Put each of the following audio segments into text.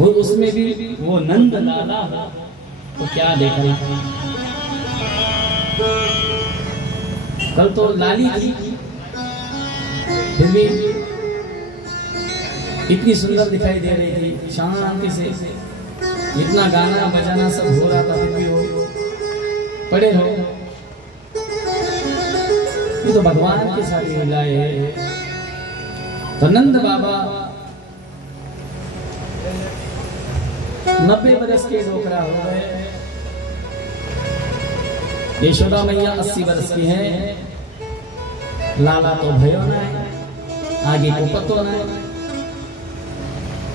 और उसमें भी वो नंद लाला, तो क्या देखा। कल तो लाली थी, फिर भी इतनी सुंदर दिखाई दे रही थी, शांति से इतना गाना बजाना सब हो रहा था, फिर भी वो पड़े हो। ये तो भगवान के साथ मिलाए है। तो नंद बाबा 90 बरस के डोकरा हो गए, यशोदा मैया 80 बरस की है, लाला तो भयो ना है, आगे को पतो ना है।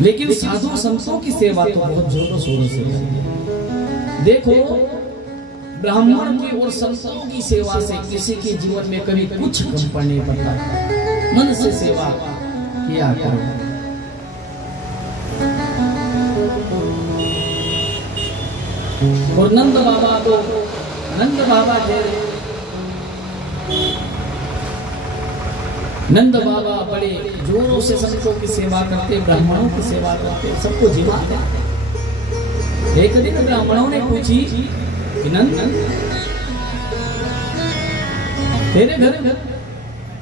लेकिन साधु संतों की सेवा तो बहुत जोरों शोरों से है। देखो, ब्राह्मण की और संतों की सेवा से किसी के जीवन में कभी कुछ कम पड़ने पड़ता। मन से सेवा किया करो। और नंद बाबा को, नंद बाबा थे, नंद बाबा बड़े जोरों से संतों की सेवा करते, ब्राह्मणों की सेवा करते, सबको जिमाते। एक दिन ब्राह्मणों ने पूछी कि नंद, तेरे घर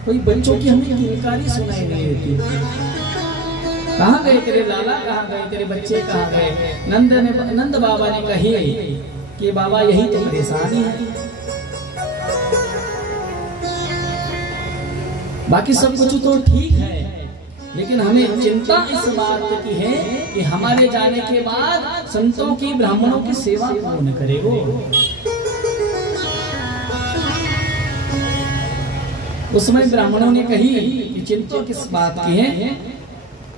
कोई बच्चों की हमें किलकारी सुनाई नहीं देती, कहाँ गए तेरे लाला, कहाँ गए तेरे बच्चे, कहाँ गए। नंद बाबा ने कही कि बाबा यही तो परेशानी है, बाकी सब कुछ तो ठीक है, लेकिन हमें चिंता इस बात की है कि हमारे जाने के बाद संतों की, ब्राह्मणों की सेवा कौन करेगा। उस समय ब्राह्मणों ने कही कि चिंता किस बात की है,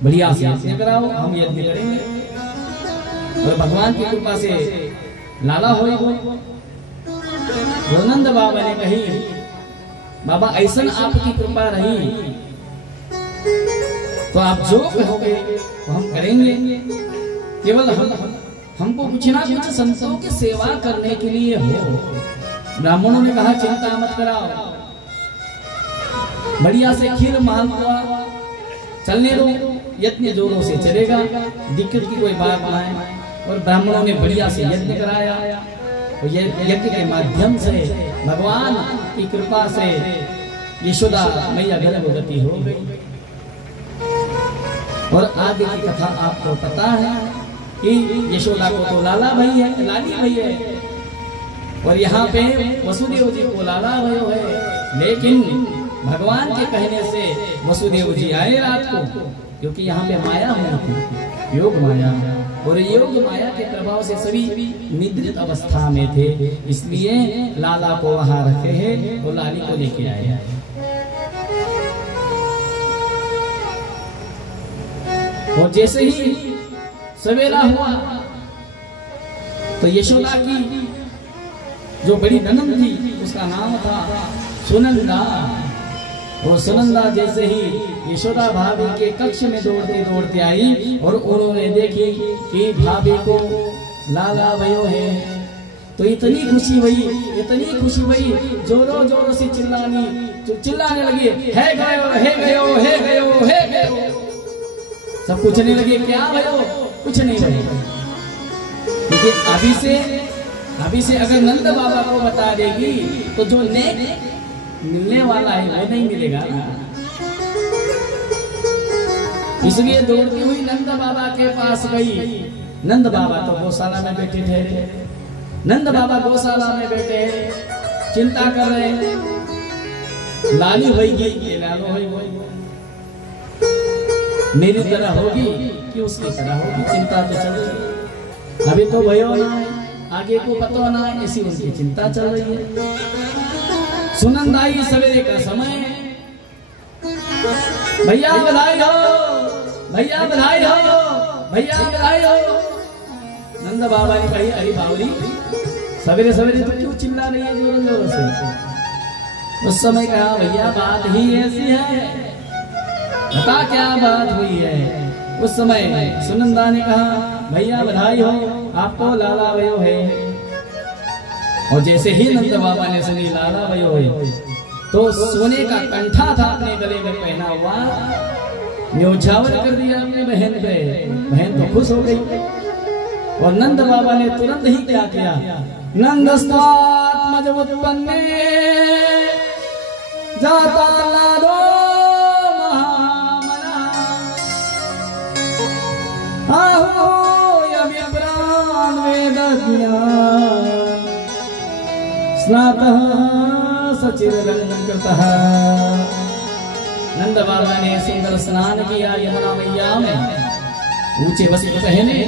बढ़िया से यज्ञ कराओ, हम यज्ञ करेंगे और भगवान की कृपा से लाला होएगा। नंद बाबा ने कही, बाबा ऐसा आपकी कृपा रही तो आप जो कहोगे तो हम करेंगे, केवल हमको कुछ ना कुछ संतों की सेवा करने के लिए हो। ब्राह्मणों ने कहा चिंता मत कराओ, बढ़िया से खीर मालपुआ चलने दो, यज्ञ जोरों से चलेगा, दिक्कत की कोई बात ना है। और ब्राह्मणों ने बढ़िया से यज्ञ कराया, तो यज्ञ के माध्यम से भगवान की कृपा से यशोदा मैया गर्भवती हो गई। और आगे की कथा आपको पता है कि यशोदा को तो लाला भाई है, लाली भाई है, और यहाँ पे वसुदेव जी को लाला भाई है। लेकिन भगवान के कहने से वसुदेव जी आए रात को, क्योंकि यहाँ पे माया है, योग माया, और योग माया के प्रभाव से सभी निद्रित अवस्था में थे, इसलिए लाला को वहां रखे हैं और लाली को लेके आए हैं। और जैसे ही सवेरा हुआ तो यशोदा की जो बड़ी ननद थी उसका नाम था सुनंदा। और सुनंदा जैसे ही यशोदा भाभी के कक्ष में दौड़ते दौड़ते आई और उन्होंने देखी कि भाभी को लाला भयो है, तो इतनी खुशी हुई, इतनी खुशी हुई, जोरों जोरों से चिल्लाने लगी, है गयो, है गयो, है गयो, है गयो। सब पूछने लगे क्या भयो, कुछ नहीं भयो, क्योंकि अभी से अगर नंद बाबा को बता देगी तो जो नेक मिलने वाला है वो नहीं मिलेगा। इसलिए दौड़ती हुई नंद बाबा के पास गई। नंद बाबा तो गौशाला में बैठे थे, नंद बाबा गौशाला में बैठे चिंता कर रहे हैं, लाली होगी कि लालो होगी, मेरी तरह होगी कि उसकी तरह होगी, चिंता तो चल रही। अभी तो भयो ना है, आगे को पता ना है, ऐसी उनकी चिंता चल रही है। सुनंदा आई सवेरे का समय, भैया बधाई हो, भैया बधाई हो, भैया बधाई हो। नंद बाबा ने कही, अरे बावरी सवेरे सवेरे तो क्यों चिल्ला रही है जोरों जोरों से। उस समय कहा, भैया बात ही ऐसी है, बता क्या बात हुई है। उस समय सुनंदा ने कहा, भैया बधाई हो, आपको लाला भयो है। और जैसे ही नंद बाबा ने सुनी लाला भयो है, तो सोने का कंठा था अपने गले में पहना हुआ, न्योछावर कर दिया अपने बहन पे। बहन तो खुश हो गई और नंद बाबा ने तुरंत ही क्या किया, नंदस्तात्मज उत्पन्ने जाता लादो महामना आहो यविप्राण वेद ज्ञान स्नातः सचिरंकृतः। नंद बाबा ने सुंदर स्नान किया यमुना मैया में, ऊंचे वस्त्र पहने,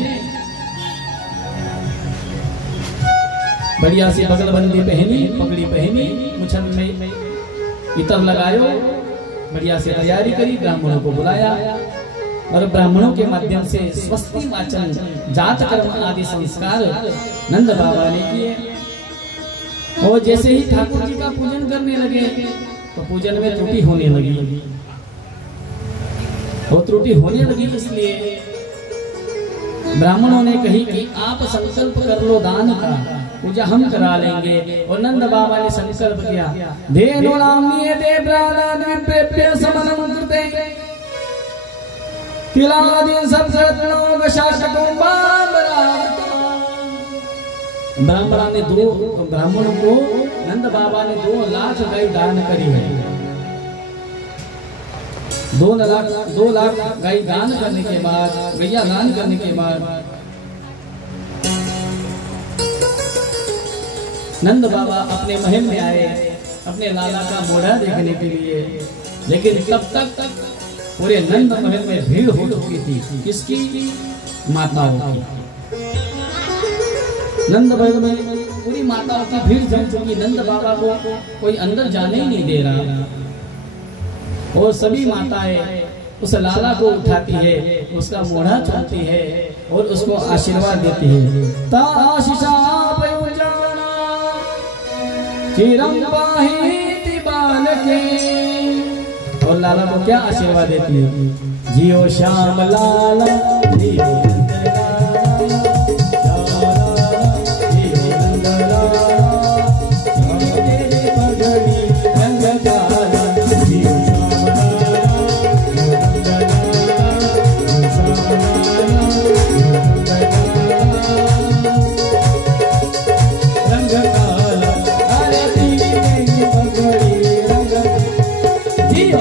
बढ़िया सी बगलबंदी पहनी, पगड़ी पहनी, मुछन में इतर लगायो, बढ़िया से तैयारी करी, ब्राह्मणों को बुलाया और ब्राह्मणों के माध्यम से स्वस्ति वाचन, जात कर्म आदि संस्कार नंद बाबा ने किए। और जैसे ही ठाकुर जी का पूजन करने लगे तो पूजन में त्रुटि होने लगी। वो त्रुटि होने लगी इसलिए ब्राह्मणों ने कही कि आप संकल्प कर लो दान का, पूजा हम करा लेंगे। और नंद बाबा ने संकल्प किया, धेनु नाम्नियते प्राणाद्विप्रेभ्य समनं कृते किलादीन सप्तरत्नो गशाशको बाबरावता। ब्राह्मणों को नंद बाबा ने 2 लाख गाय दान करी है। 2 लाख गाय दान करने के बाद, गैया दान करने के बाद नंद बाबा अपने महल में आए अपने लाला का मोढ़ा देखने के लिए। लेकिन तब तक पूरे नंद महल में भीड़ हो चुकी थी। किसकी? माताओं की। नंद महल में पूरी माताओं की भीड़ जम चुकी। नंद बाबा को कोई अंदर जाने ही नहीं दे रहा। और सभी माताएं उस लाला को उठाती है, उसका मोढ़ा चूमती है और उसको आशीर्वाद देती है। ताशिषा चिरं पाहीति बालके। और लाला को क्या आशीर्वाद देती है? जियो श्याम लाला, जियो Hey,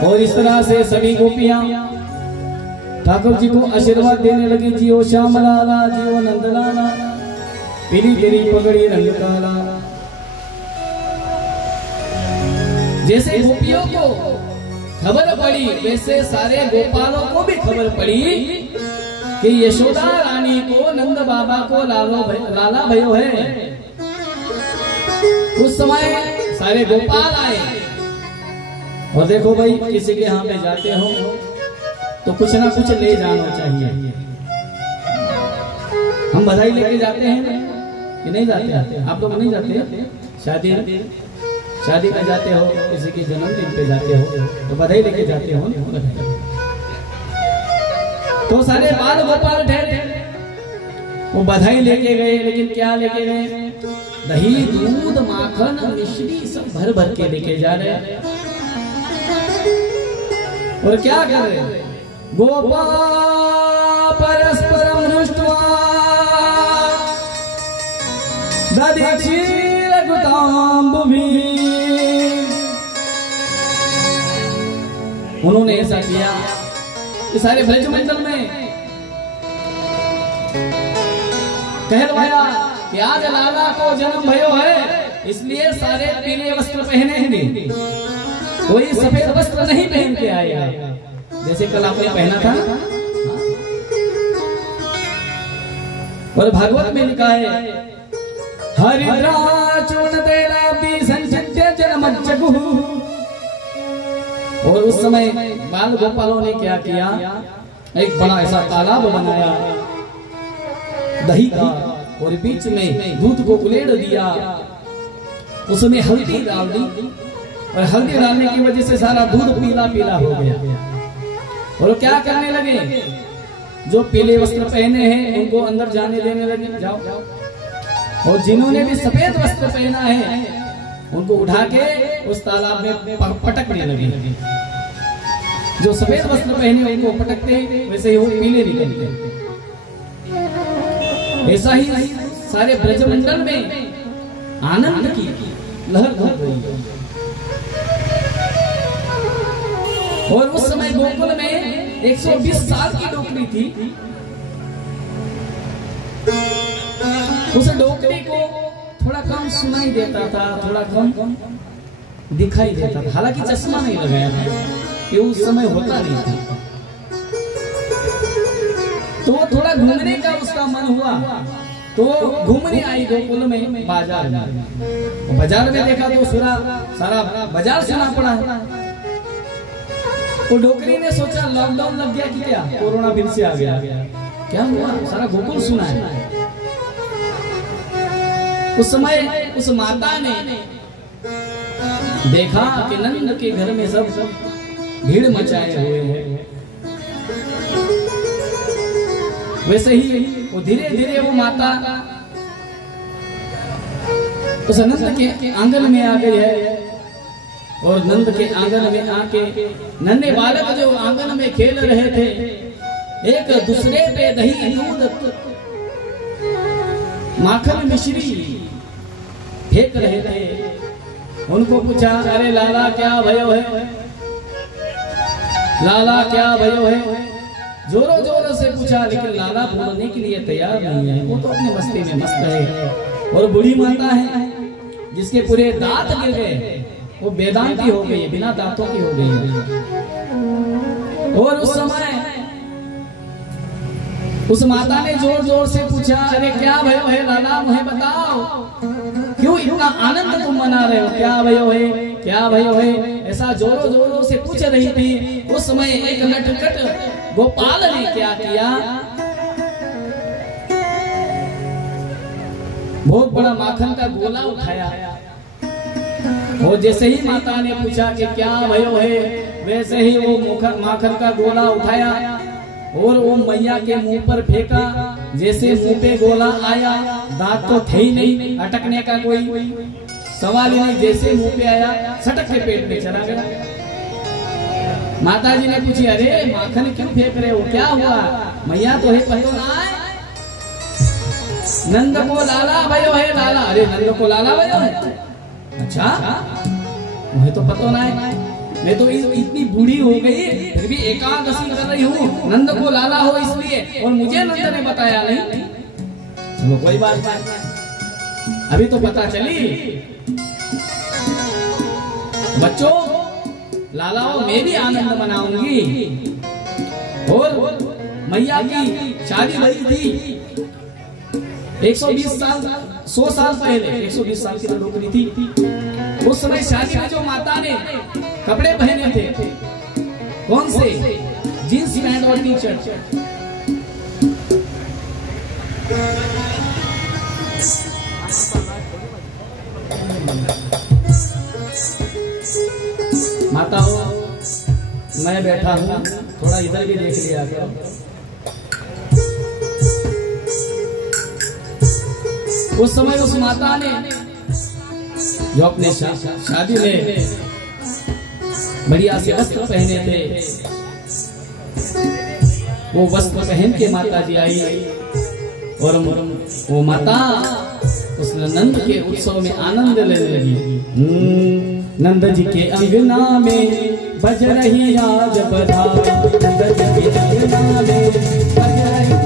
और इस तरह से सभी गोपियां ठाकुर जी को आशीर्वाद देने लगी। जियो श्याम लाला, जियो नंद लाला, पीली तेरी पगड़ी रंग काला। जैसे गोपियों को खबर पड़ी वैसे सारे गोपालों को भी खबर पड़ी कि यशोदा रानी को नंद बाबा को लाला भयो है। उस समय सारे गोपाल आए। और देखो भाई, किसी के यहाँ पे जाते हो तो कुछ ना कुछ ले जाना चाहिए। हम बधाई लेके जाते हैं कि नहीं जाते? आप लोग नहीं जाते? शादी में जाते हो, किसी के जन्मदिन पे जाते हो तो बधाई लेके जाते हो। तो सारे बाल गोपाल ठहरे, वो बधाई लेके गए। लेकिन क्या लेके गए? दही, दूध, माखन, मिश्री सब भर भर के लेके जा रहे हैं। और क्या कर रहे? गोपा परस्परम दृष्ट्वा दधीक्षीर गुताम्बुभि। उन्होंने ऐसा किया कि सारे ब्रजमंडल में कहलवाया कि आज लाला को जन्म भयो है, इसलिए सारे पीले वस्त्र पहनेंगे, कोई सफेद वस्त्र नहीं पहन के आएगा। जैसे कल आपने पहना था। और भागवत में लिखा है, हरिद्रा चूर्ण तेलाब्धि संचित्य जन्मज्जगु। और उस समय बाल गोपालों ने क्या किया? एक बड़ा ऐसा तालाब बनाया दही का, और बीच में दूध को उलेड़ दिया, उसमें हल्दी डाल दी, और हल्दी डालने की वजह से सारा दूध पीला पीला हो गया। और क्या करने लगे? जो पीले वस्त्र पहने हैं उनको अंदर जाने देने लगे, जाओ। और जिन्होंने भी सफेद वस्त्र पहना है उनको उठा के उस तालाब में पटकने लगे। जो सफेद वस्त्र पहने उनको पटकते वैसे ही वो पीले निकलते। ऐसा ही सारे ब्रजमंडल में आनंद की लहर घूम रही है। और उस समय गोकुल में 120 साल की डोकरी थी। उस डोकरी को थोड़ा कम सुनाई देता था, थोड़ा कम दिखाई देता था। हालांकि चश्मा नहीं लगाया था, ये उस समय होता नहीं था। तो थोड़ा घूमने का उसका मन हुआ, तो घूमने आई गोकुल में बाजार में। बाजार में देखा तो सारा बाजार सुना पड़ा है। तो डोकरी ने सोचा लॉकडाउन लग गया कि क्या, कोरोना फिर से आ गया, क्या हुआ? सारा गोकुल सुना है। उस समय उस माता ने देखा कि नंद के घर में सब भीड़ मचाए हुए हैं। वैसे ही वो धीरे धीरे वो माता उस नंद के आंगन में आ गई है। और नंद के आंगन में आके नन्हे बालक जो आंगन में खेल रहे थे, एक दूसरे पे दही, दूध, माखन, मिश्री फेंक रहे थे। उनको पूछा, अरे लाला क्या भयो है? लाला क्या भयो है? जोरों जोरों से पूछा, लेकिन लाला बोलने के लिए तैयार नहीं है। वो तो अपने मस्ती में मस्त है। और बूढ़ी माता है जिसके पूरे दांत गिर गए, वो वेदांती हो गई, बिना दांतों की हो गई। और उस समय उस माता ने जोर जोर से पूछा, अरे क्या भयो है लाला, मुझे बताओ, क्यों इतना आनंद तुम मना रहे हो? क्या भयो है, क्या भयो है? ऐसा जोरों जोरों से पूछ रही थी। उस समय एक नटखट गोपाल ने क्या किया? बहुत बड़ा माखन का गोला उठाया। वो जैसे ही माता ने पूछा कि क्या भयो है, वैसे ही वो माखन का गोला उठाया और वो मैया के मुंह पर फेंका। जैसे मुंह पे गोला आया, दांत तो थे ही नहीं, अटकने का कोई सवाल ही नहीं। जैसे मुंह पे आया, सटक के पेट में चला गया। माता जी ने पूछी, अरे माखन क्यों फेंक रहे हो, क्या हुआ? मैया तो है पतो ना है, नंद को लाला भयो है। लाला, अरे नंद को लाला भयो है? अच्छा, मुझे तो पतो ना है। मैं तो इतनी बूढ़ी हो गई फिर भी एकादशी कर रही हूँ, नंद को लाला हो इसलिए, और मुझे नंद ने बताया नहीं। चलो कोई बात नहीं, अभी तो पता चली। बच्चों लालाओ मैं भी आनंद मनाऊंगी। और मैया की शादी भई थी 120 साल 100 साल पहले, 120 साल की नौकरी थी। उस समय शादी में जो माता ने कपड़े पहने थे, कौन से? जींस पैंट और टी शर्ट। माता हो, मैं बैठा हूँ, थोड़ा इधर भी देख लिया करो। उस समय उस माता ने जो अपने शादी में बढ़िया से वस्त्र पहने थे, वो वस्त्र पहन के माता जी आई और वो माता उस नंद के उत्सव में आनंद लेने लगी। नंद जी के अंगना में बज रही आज बधाई, नंद जी के अंगना में बज रही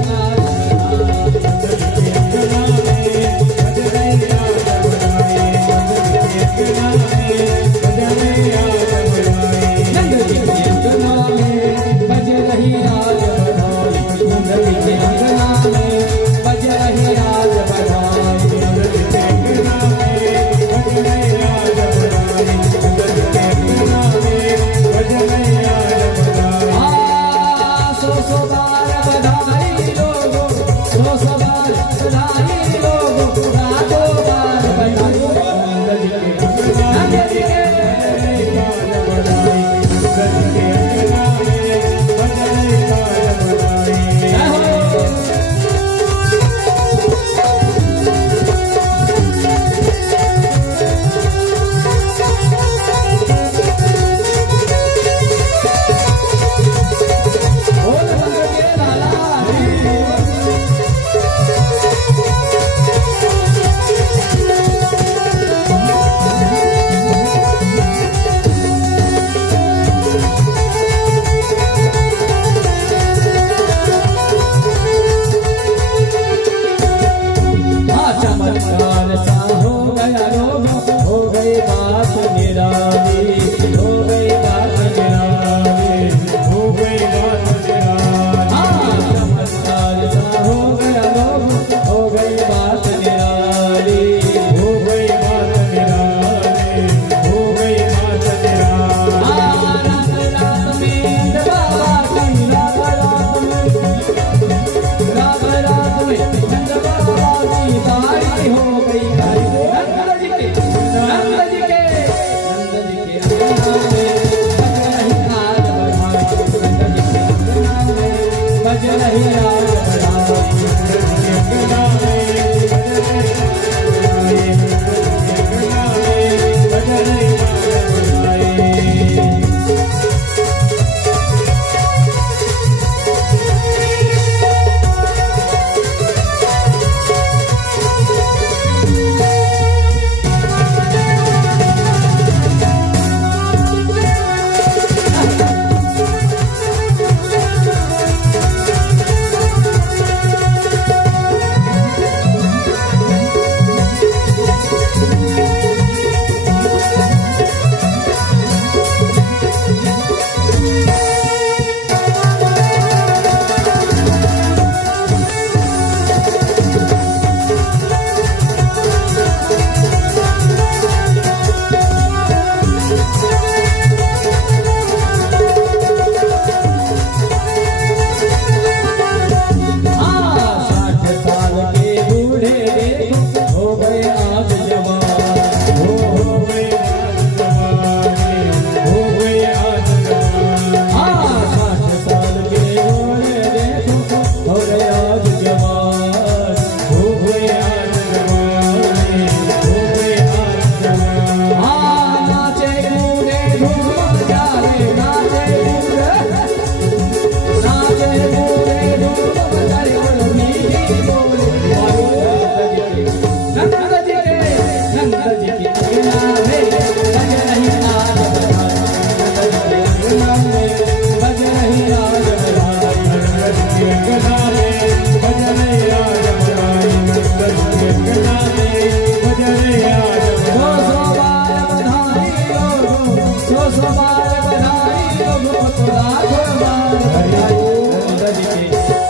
लाखों बार बधाई।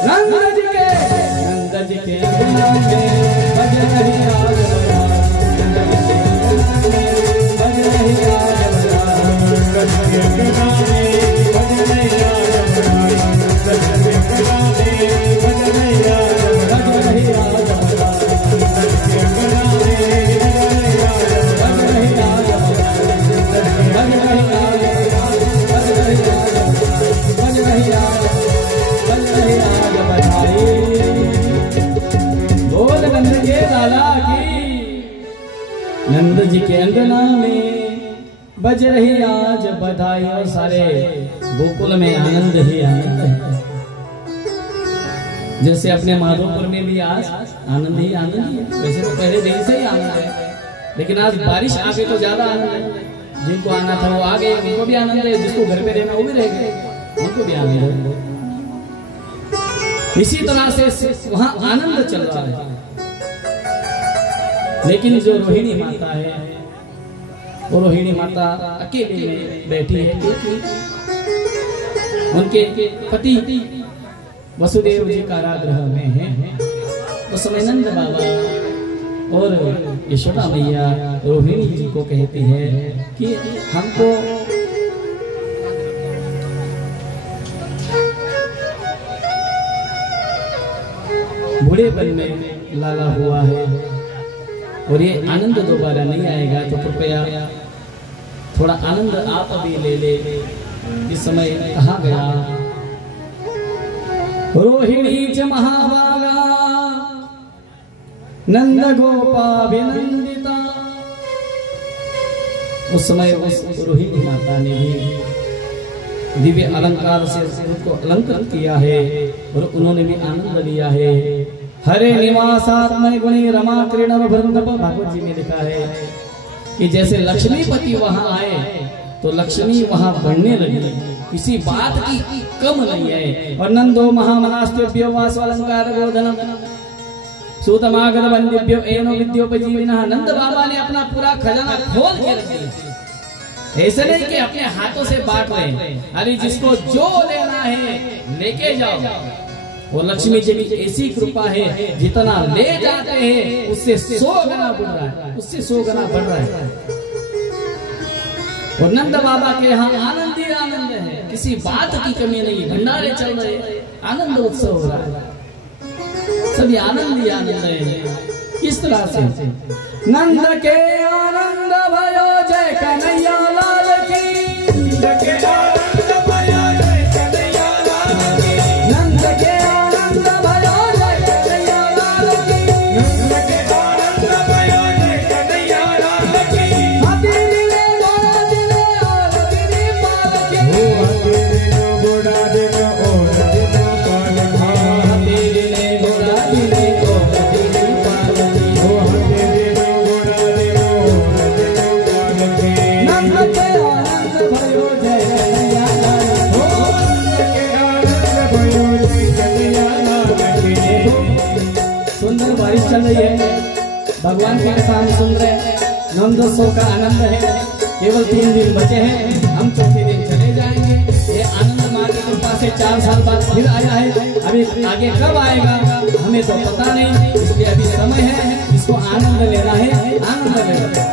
नंद जी के अंगना में बज रही आज बधाई। बज रही आज बधाई। नंद के अंगना में बज रही आज बधाई। बज रही आज बधाई। नंद जी के अंगना में बज रही आज बधाई। और सारे गोकुल में आनंद ही आनंद है। जैसे अपने माधोपुर में भी आज आनंद ही आनंद है। वैसे तो पहले दिन से ही आनंद है, लेकिन आज बारिश आ गई तो ज्यादा आनंद है। जिनको आना था वो आ गए, उनको भी आनंद है। जिसको घर पे रहना वो भी रह गए, उनको भी आनंद है। इसी तरह से वहां आनंद चल रहा है। लेकिन जो रोहिणी माता है, वो रोहिणी माता अकेले में बैठी है। उनके पति वसुदेव जी कारागृह में हैं। उस समय नंद बाबा और यशोदा मैया रोहिणी जी को कहती है कि हमको बूढ़ेपन में लाला हुआ है और ये आनंद दोबारा नहीं आएगा, तो कृपया थोड़ा आनंद आप भी ले ले। इस समय कहा गया रोहिणी च महाभागा नंद गोपाभिनंदिता। उस समय उस रोहिणी माता ने भी दिव्य अलंकार से उसको अलंकृत किया है और उन्होंने भी आनंद लिया है। हरे निवासात्मय गुणी रमा क्रीडन वृंदप। भागवत जी में लिखा है कि जैसे लक्ष्मीपति वहां आए तो लक्ष्मी वहां बढ़ने लगी, किसी बात की कम नहीं है। और नंदो महामनास्तेभ्यो वासवलंकार गोधनम सूतमागत वंदिभ्यो एनो विद्योपजीविनः। नंद बाबा ने अपना पूरा खजाना खोल के रख दिया। ऐसे नहीं कि अपने हाथों से बांट रहे, अरे जिसको जो लेना है लेके जाओ। वो लक्ष्मी जी की ऐसी कृपा है, जितना ले जाते हैं उससे 100 गुना बढ़ रहा है, उससे 100 गुना बढ़ रहा है। और नंद बाबा के यहाँ आनंद ही आनंद है, किसी बात की कमी नहीं। भंडारे चल रहे, आनंद उत्सव हो रहा है, सभी आनंद ही आनंद है। किस तरह से नंद के आनंद भयो जय कन्हैया लाल की। नंद के आनंद भयो जय कन्हैया लाल की। नंद के आनंद भयो जय कन्हैया लाल की। नंद के आनंद भयो जय कन्हैया लाल की। हाथी दिले घोड़ा दिले और दिले पाल की। हाथी दिले घोड़ा दिले और दिले पाल की। हाथी दिले घोड़ा दिले और दिले पाल की। हाथी दिले घोड़ा दिले और दिले पाल की। नंद के आनंद भयो जय कन्हैया लाल की। नंद के आनंद भयो जय कन्हैया लाल की। सुंदर बारिश चल रही है, भगवान की कथा हम सुन रहे हैं, नंदोत्सव का आनंद है। केवल 3 दिन बचे हैं, हम चौथे दिन चले जाएंगे। ये आनंद माँ की कृपा से 4 साल बाद फिर आया है। अभी आगे कब आएगा हमें तो पता नहीं, इसलिए अभी समय है, इसको आनंद लेना है, आनंद लेना है।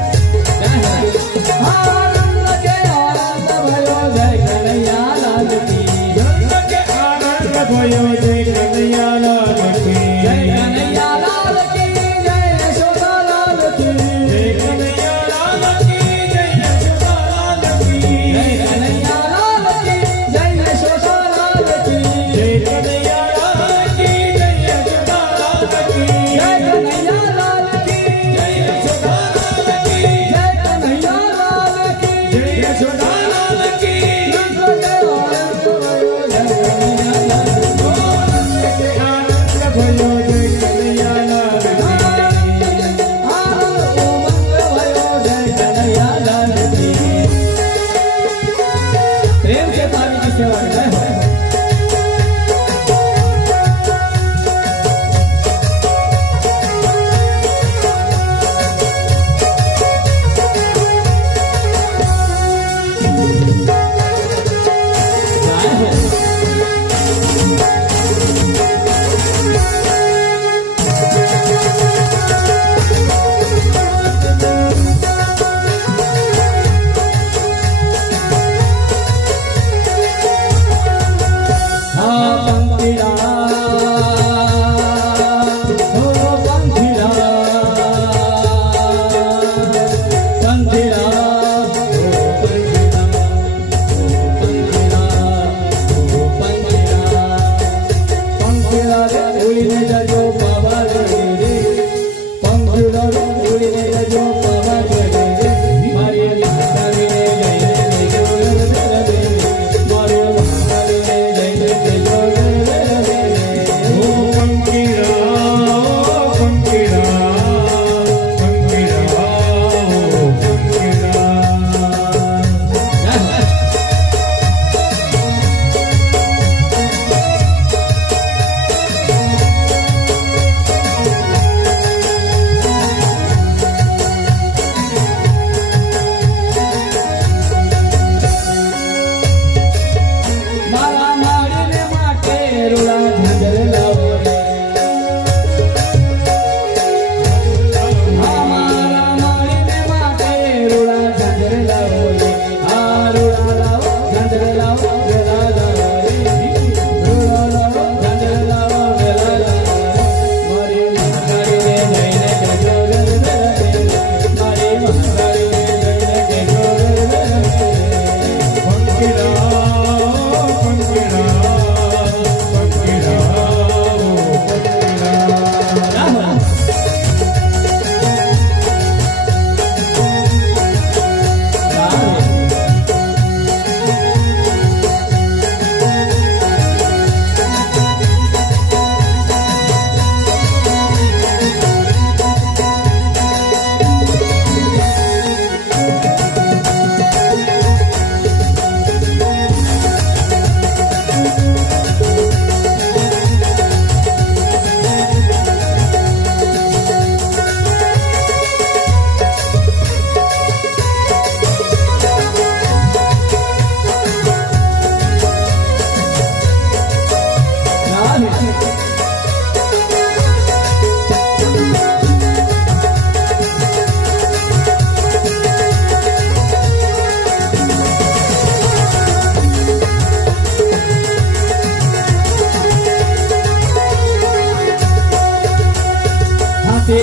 आनंद के आनंद भयो जय कन्हैया लाल की। नंद के आनंद भयो जय कन्हैया लाल की। जय कन्हैया लाल की, जय यशोदा लाल की। जय कन्हैया लाल की, जय यशोदा लाल की। जय कन्हैया लाल की, जय यशोदा लाल की। जय कन्हैया लाल की, जय यशोदा लाल की। जय कन्हैया लाल की, जय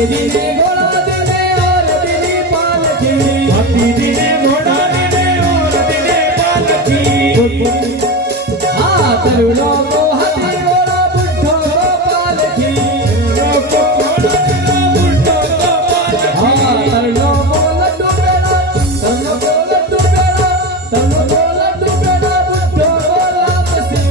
दिने घोड़ा दिने और दिने पालकी, हाथी दिने घोड़ा दिने और दिने पालकी। हाँ तरुणों को हाथी घोड़ा बुढ़ों को पालकी, तरुणों को घोड़ा दिने बुढ़ों को पालकी। हाँ तरुणों को लड्डू पेड़ा, तरुणों को लड्डू पेड़ा, तरुणों को लड्डू पेड़ा, बुढ़ों को लापसी।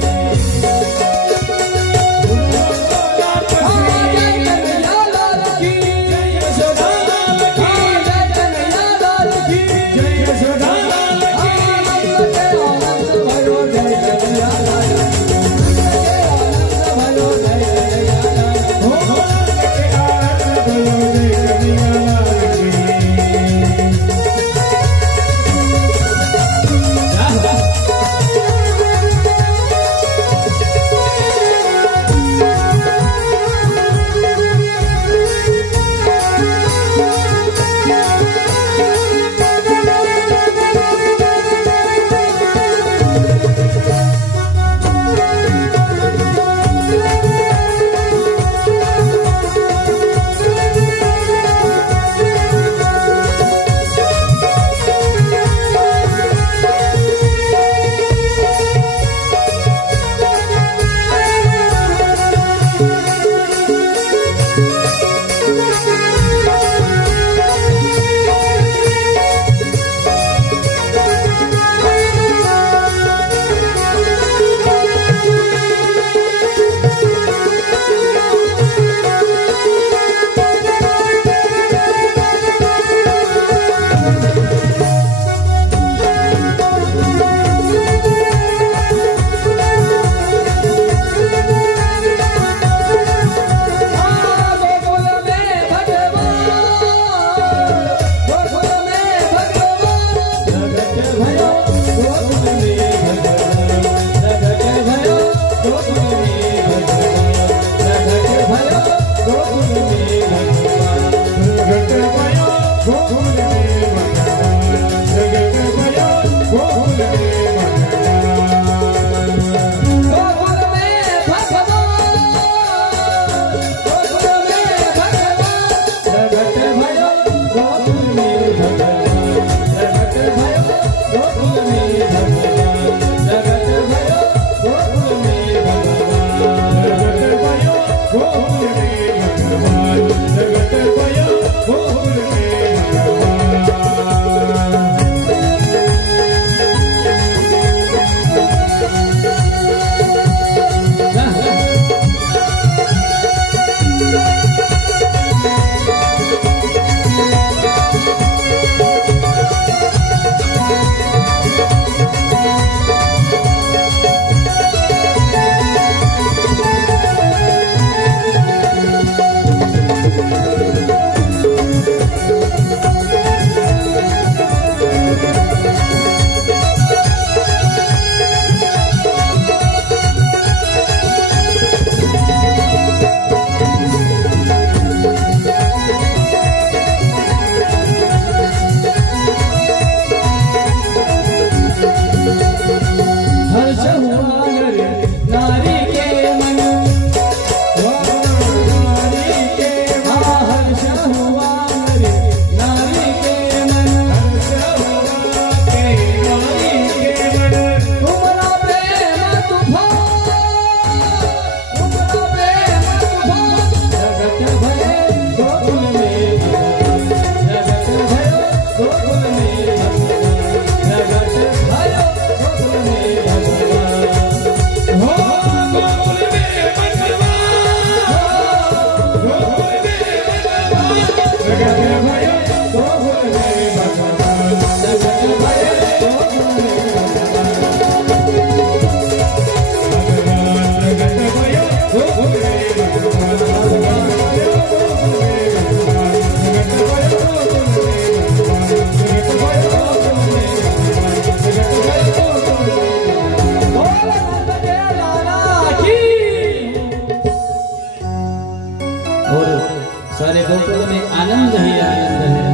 सारे गोकुल में आनंद ही आनंद है।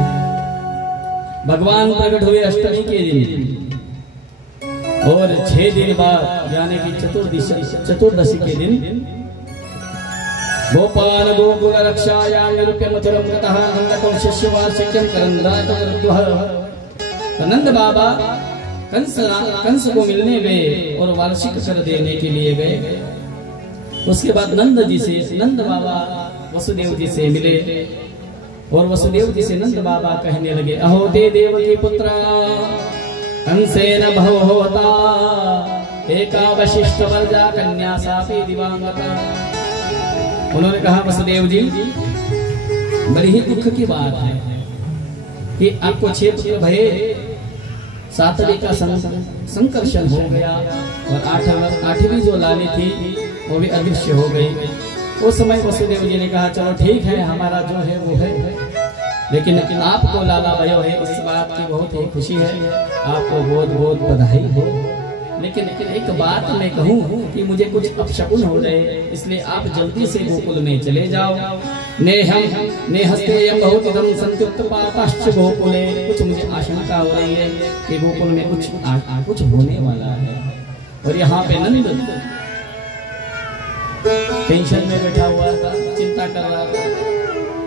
भगवान प्रकट हुए अष्टमी के दिन और 6 दिन बाद यानी कि चतुर्दशी के दिन गोपाल गोकुल रक्षाया निरूप्य मथुरम गतः नंदकं शिष्यवार्षिकं करंदातवृद्धः। नंद बाबा कंस को मिलने गए और वार्षिक कर देने के लिए गए। उसके बाद नंद बाबा वसुदेव जी से मिले और वसुदेव जी से नंद बाबा कहने लगे, अहो ते देवकी पुत्र कंसेन भव होता एका वशिष्ठ वर्जा कन्या सापी दिवांगता। उन्होंने कहा, वसुदेव जी बड़ी ही दुख की बात है कि आपको 6 पुत्र भये, 7वीं का संकर्षण हो गया और 8वीं जो लाली थी वो भी अदृश्य हो गई। उस समय वसुदेव जी ने कहा, चलो ठीक है, हमारा जो है वो है, लेकिन आपको लाला भयो है, इस बात की बहुत ही खुशी है, आपको बहुत बहुत बधाई हो। लेकिन एक बात मैं कहूँ कि मुझे कुछ अपशकुन हो रहे, इसलिए आप जल्दी से गोकुल में चले जाओ। नेहस्तेयं बहुत इदं संत्युत्पाताश्च गोकुले। कुछ मुझे आशंका हो रही है कि गोकुल में कुछ होने वाला है। और यहाँ पे नंद टेंशन में बैठा हुआ था, चिंता कर रहा था,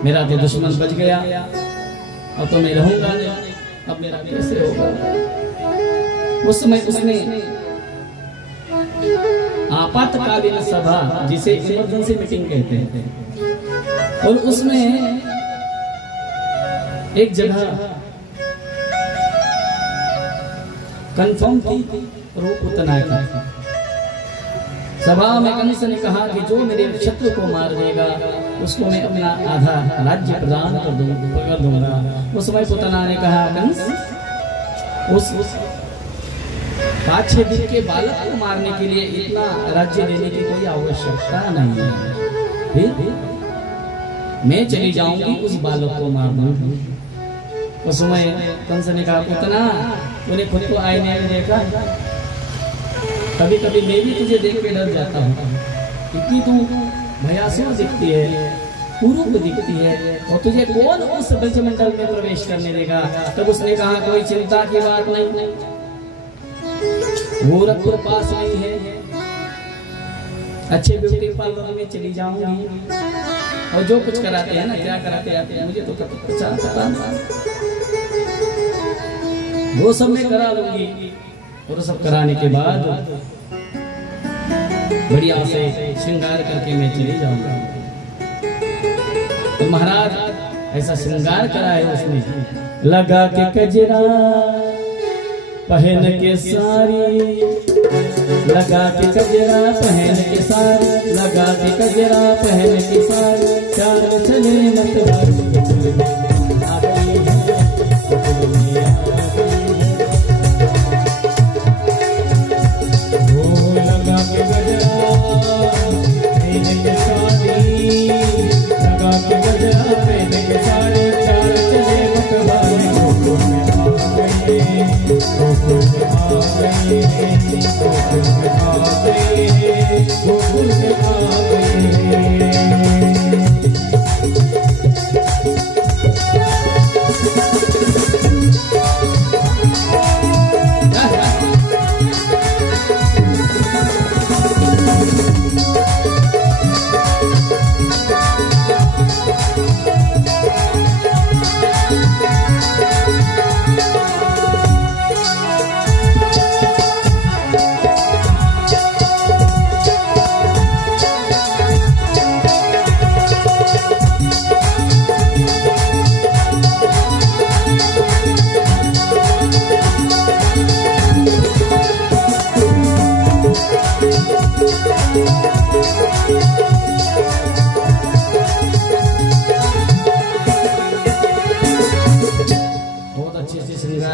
मेरा तो दुश्मन बच गया, अब तो मैं रहूंगा नहीं, अब मेरा कैसे होगा। उस समय उसने आपातकालीन सभा, जिसे इमरजेंसी मीटिंग कहते हैं, और उसमें एक जगह कंफर्म थी रूप उतना का। सभा में कंस ने कहा कि जो मेरे शत्रु को मार देगा उसको मैं अपना आधा राज्य प्रदान कर दूंगा। उस समय पुतना ने कहा, कंस उस 5-6 दिन के बालक को मारने के लिए इतना राज्य देने की कोई आवश्यकता नहीं है, फिर मैं चली जाऊंगी उस बालक को मारने। उस समय कंस ने कहा, पुतना तूने खुद को आईने में देखा? कभी कभी मैं भी तुझे देख के डर जाता हूँ, इतनी तू भयासुर दिखती है, कुरूप दिखती है, और तुझे कौन उस ब्रजमंडल में प्रवेश करने देगा। तब उसने कहा, कोई चिंता की बात नहीं, गोरखपुर पास नहीं है, अच्छे ब्यूटी पार्लर में चली जाऊंगी और जो कुछ कराते हैं ना, क्या कराते आते हैं मुझे तो पता नहीं, वो सब मैं करा लूंगी। और सब कराने के बाद बढ़िया से श्रृंगार करके मैं चली जाऊंगा। तो महाराज ऐसा श्रृंगार करा है उसने, लगा के कजरा पहन के सारी, लगा के कजरा पहन के सारी, लगा के कजरा पहन के सारी, चाल चले मतवार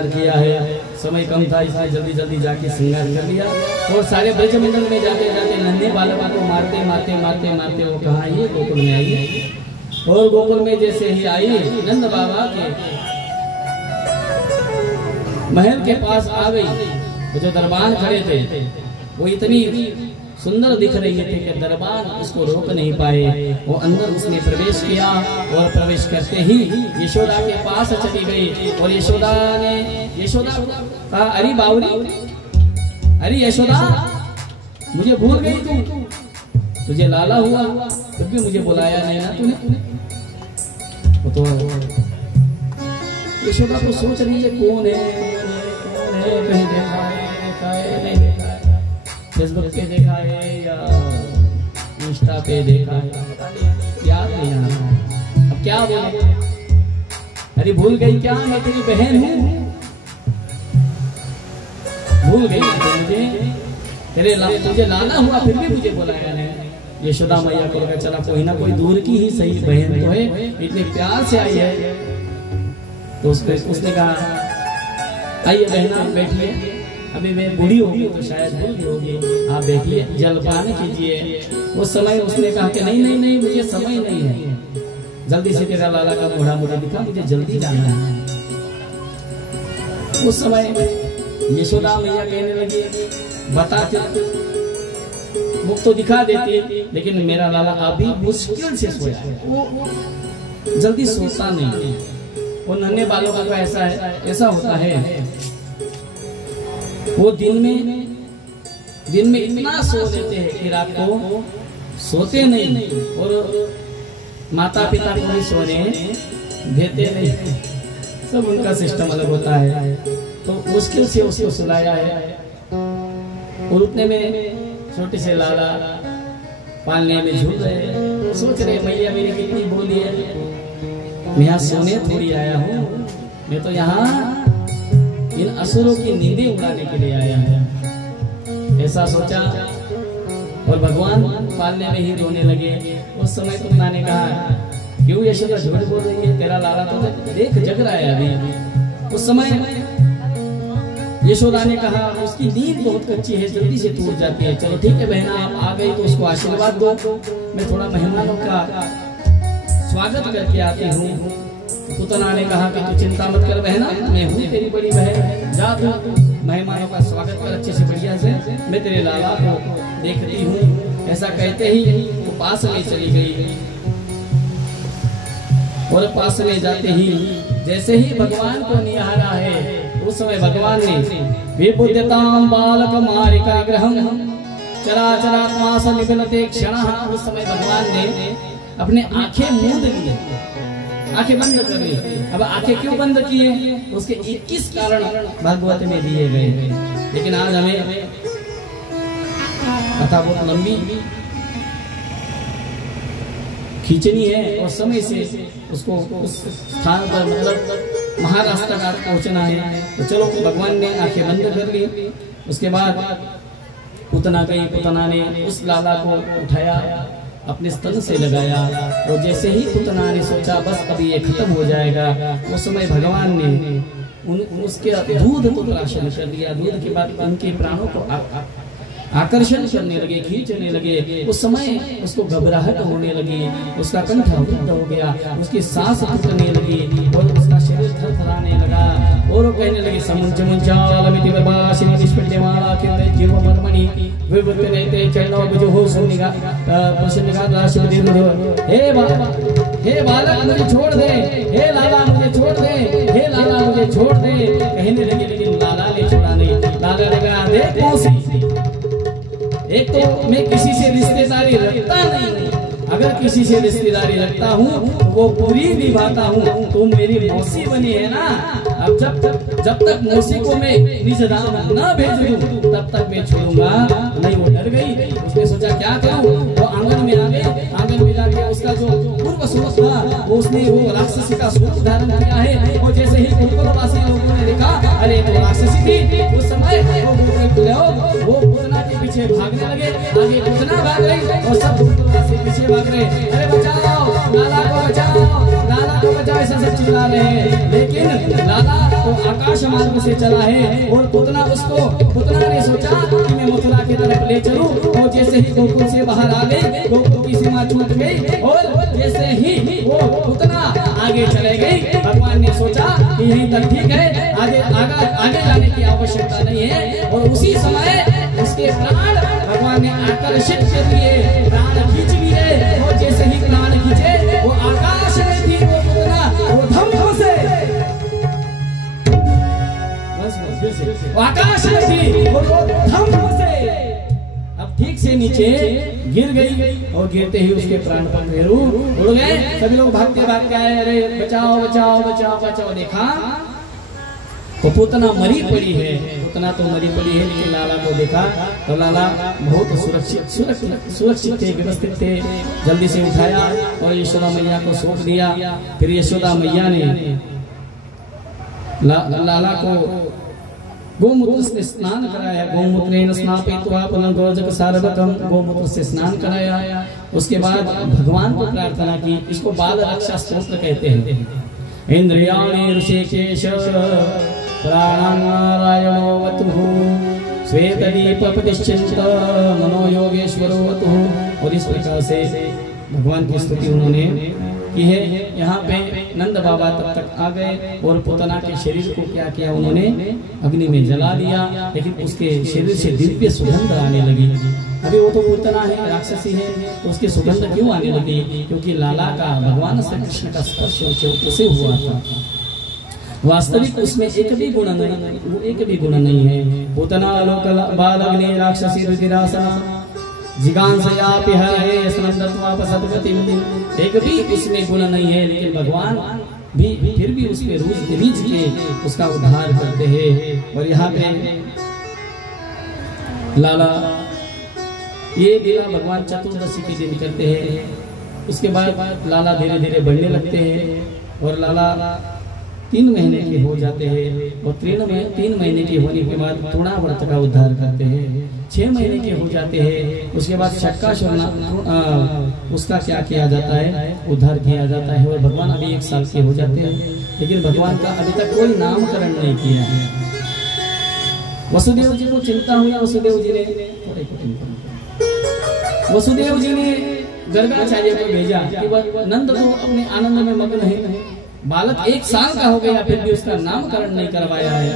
किया है, समय कम था इसलिए जल्दी जल्दी जाके श्रृंगार कर लिया। और सारे ब्रजमंडल में जाते जाते नन्हे बालकों को मारते मारते मारते मारते वो कहाँ आई, गोकुल में आई। और गोकुल में जैसे ही आई, नंद बाबा के महल के पास आ गई। जो दरबान खड़े थे वो इतनी सुंदर दिख रही थे कि दरबान उसको रोक नहीं पाए। वो अंदर उसने प्रवेश किया और प्रवेश करते ही यशोदा के पास चली गई। और यशोदा कहा, अरे बावरी, अरे यशोदा, मुझे भूल गई तू? तुझे लाला हुआ फिर भी मुझे बुलाया नहीं ना तूने। वो तो यशोदा तो सोच रही है कौन है कहीं देखा है नहीं देखा है, फेसबुक पे देखा है या इंस्टा पे देखा है, याद नहीं आ रहा। अब क्या बोले, अरे भूल गई क्या मैं तेरी बहन हूँ, भूल गई मुझे, तुझे लाना हुआ फिर भी मुझे बुलाया नहीं। यशोदा मैया को लगा चला कोई ना कोई दूर की ही सही बहन तो है, इतने प्यार से आई है। तो उसने कहा आइए बहना बैठिए, अभी मैं बूढ़ी होगी तो शायद भूल गई होगी, आप बैठिए जलपान कीजिए। उस समय उसने कहा कि नहीं मुझे समय नहीं है, जल्दी से तेरा लाला का मोड़ा मुझे दिखा, मुझे जल्दी जाना है। उस समय यशोदा मैया कहने लगी बताते मुख तो दिखा देती लेकिन मेरा लाला अभी मुश्किल से सोया है, वो जल्दी सोता नहीं है। वो नन्हे बालों का ऐसा होता है, वो दिन में इतना सो लेते हैं कि रात को सोते नहीं, और माता पिता को भी सोने देते नहीं, सब उनका सिस्टम अलग होता है। तो मुश्किल से उसको सुलाया है, और उतने में छोटे से लाला पालने में झूल रहे, सोच रहे मैया मेरी कितनी बोली है, मैं यहाँ सोने थोड़ी आया हूँ, मैं तो यहाँ इन असुरों की नींदें उड़ाने के लिए आया हूँ, ऐसा सोचा। और भगवान पालने में ही रोने लगे। उस समय पूतना ने कहा क्यों यशोदा झूठ बोल रही है, तेरा लाला तो देख जग रहा है अभी। उस समय यशोदा ने कहा उसकी नींद बहुत कच्ची है, जल्दी से टूट जाती है, चलो ठीक है बहना आप आ गई तो उसको आशीर्वाद दो, मैं थोड़ा मेहमानों का स्वागत करके आती हूँ। पूतना ने कहा कि तू चिंता मत कर बहना, मैं हूँ तेरी बड़ी बहन, जा तू मेहमानों का स्वागत कर अच्छे से बढ़िया से, मैं तेरे लाला को देखती हूँ। ऐसा कहते ही वो पास में चली गई, और पास में जाते ही जैसे ही भगवान को निहारा है, उस समय भगवान ने विबुद्धतां बालक मारिका ग्रहम चराचरात्मा सनिबलते क्षणः, उस समय भगवान ने अपने आंखें मूंद ली, आंखें बंद कर ली। अब आंखें क्यों बंद किए, उसके 21 कारण भागवत में दिए गए, लेकिन आज हमें कथा बहुत लंबी खींचनी है और समय से उसको उस स्थान पर मतलब महाराष्ट्र तक पहुंचना है। तो चलो भगवान ने आंखें बंद कर ली। उसके बाद पूतना गई, पूतना ने उस लाला को उठाया, अपने स्तन से लगाया, और जैसे ही पूतना ने सोचा बस अभी ये खत्म हो जाएगा, उस समय भगवान ने उसके दूध को प्राशन कर दिया। दूध के बाद उनके प्राणों को आकर्षण करने लगे, खींचने लगे। उस समय उसको घबराहट होने लगी, उसका कंठ अवरुद्ध हो गया, उसकी सांस फूटने लगी और उसका शरीर थरथराने लगा, और वो कहने लगे समुंचमुंचालमिति वबाशिनी निष्पद्यमाला केवले जीव मर्मणि विवृतनेते चरणो बुजुहो सुनिगा प्रसन्निगा दाशिवदिनो। हे बालक मुझे छोड़ दे, हे लाला मुझे छोड़ दे, हे लाला मुझे छोड़ दे, कहने लगे। लेकिन लाला ने छोड़ा नहीं। लाला लगा देख मौसी, एक तो मैं किसी से रिश्तेदारी रखता नहीं, अगर किसी से रिश्तेदारी रखता हूँ तो वो पूरी निभाता हूँ। तुम मेरी मौसी बनी है ना, अब जब तक मौसी को मैं निज धाम न भेज दूं तब तक मैं छोड़ूंगा नहीं। वो डर गई, उसने सोचा क्या करूं। वो आंगन में आ गई, आंगन में जाके उसका जो पूर्व स्वरूप था वो उसने वो राक्षसी का स्वरूप धारण किया है। और जैसे ही गुरुकुलवासी लोगों ने देखा अरे वो राक्षसी थी, उस समय वो पूतना के पीछे भागने लगे। आगे पूतना भाग रही और सब गुरुकुलवासी पीछे भाग रहे, अरे बचाओ लाला को बचाओ, लाला को बचाओ, ऐसा सब चिल्ला रहे हैं। लेकिन लाला तो आकाश मार्ग से चला है, और पूतना ने सोचा कि मैं मथुरा की तरफ ले चलूं। और जैसे ही गोकुल से बाहर आ गई, गोकुल की सीमा छूट गई, और जैसे ही वो पूतना आगे चले गई, भगवान ने सोचा कि यहीं तक ठीक है, आगे जाने की आवश्यकता नहीं है। और उसी समय उसके प्राण भगवान ने आकर्षित कर लिए, प्राण खींच लिए। और जैसे ही प्राण खींचे वो आकाश में थी, वो पूतना वो धम्म से आकाश में थी और वो धम्म से। अब ठीक से नीचे गिर गई और गिरते ही उसके प्राण पखेरु उड़ गए। सभी लोग भागते भागते आए, अरे बचाओ बचाओ बचाओ बचाओ। देखा तो पूतना मरी पड़ी है, पूतना तो मरी पड़ी है, लेकिन लाला को देखा तो लाला बहुत सुरक्षित थे, व्यवस्थित थे। जल्दी से उठाया और यशोदा मैया को सौंप दिया। फिर यशोदा मैया ने लाला को गोमूत्र से स्नान कराया। गोमूत्रेण स्नापयित्वा पुनर्गोजक सारवकम, गोमूत्र से स्नान कराया। उसके बाद भगवान को प्रार्थना की। इसको बाल रक्षा स्तोत्र कहते हैं। इंद्रियाणि ऋषिकेश प्राणान्नारायणो वतुः श्वेतदीप प्रतिष्ठित मनो योगेश्वरो वतुः। और इस प्रकार से भगवान की स्तुति उन्होंने की है। यहाँ पे नंद बाबा तब तक आ गए और पूतना के शरीर को क्या किया, उन्होंने अग्नि में जला दिया, लेकिन उसके शरीर से दिव्य सुगंध आने लगी। अभी वो तो पूतना है, राक्षसी है, तो उसकी सुगंध क्यों आने लगी? क्योंकि लाला का भगवान श्री कृष्ण का स्पर्श उसे हुआ था। वास्तविक उसमें एक भी गुण नहीं, वो एक भी गुण नहीं है। पूतना लोक बाल अग्नि राक्षसी रुधिरासना जिगांसयापि हरे स्नंदत्वापसद्गतिं। एक भी उसमें गुण नहीं है, लेकिन भगवान भी फिर भी उस पे रीझ के उसका उद्धार करते हैं। और यहाँ पे लाला ये लीला भगवान चतुर्दशी के दिन करते हैं। उसके बाद लाला धीरे धीरे बढ़ने लगते हैं और लाला 3 महीने के हो जाते हैं। और 3 महीने के होने के बाद तृणा व्रत का उद्धार करते हैं। 6 महीने के हो जाते हैं। उसके बाद उसका क्या किया जाता है, उद्धार किया जाता है। और भगवान अभी 1 साल के हो जाते हैं, लेकिन भगवान का अभी तक कोई नामकरण नहीं किया है। वसुदेव जी को चिंता हुई। वसुदेव जी ने गर्गाचार्य को भेजा कि वह नंद तो अपने आनंद में मग्न है, बालक 1 साल का हो गया फिर भी उसका नामकरण नहीं करवाया है,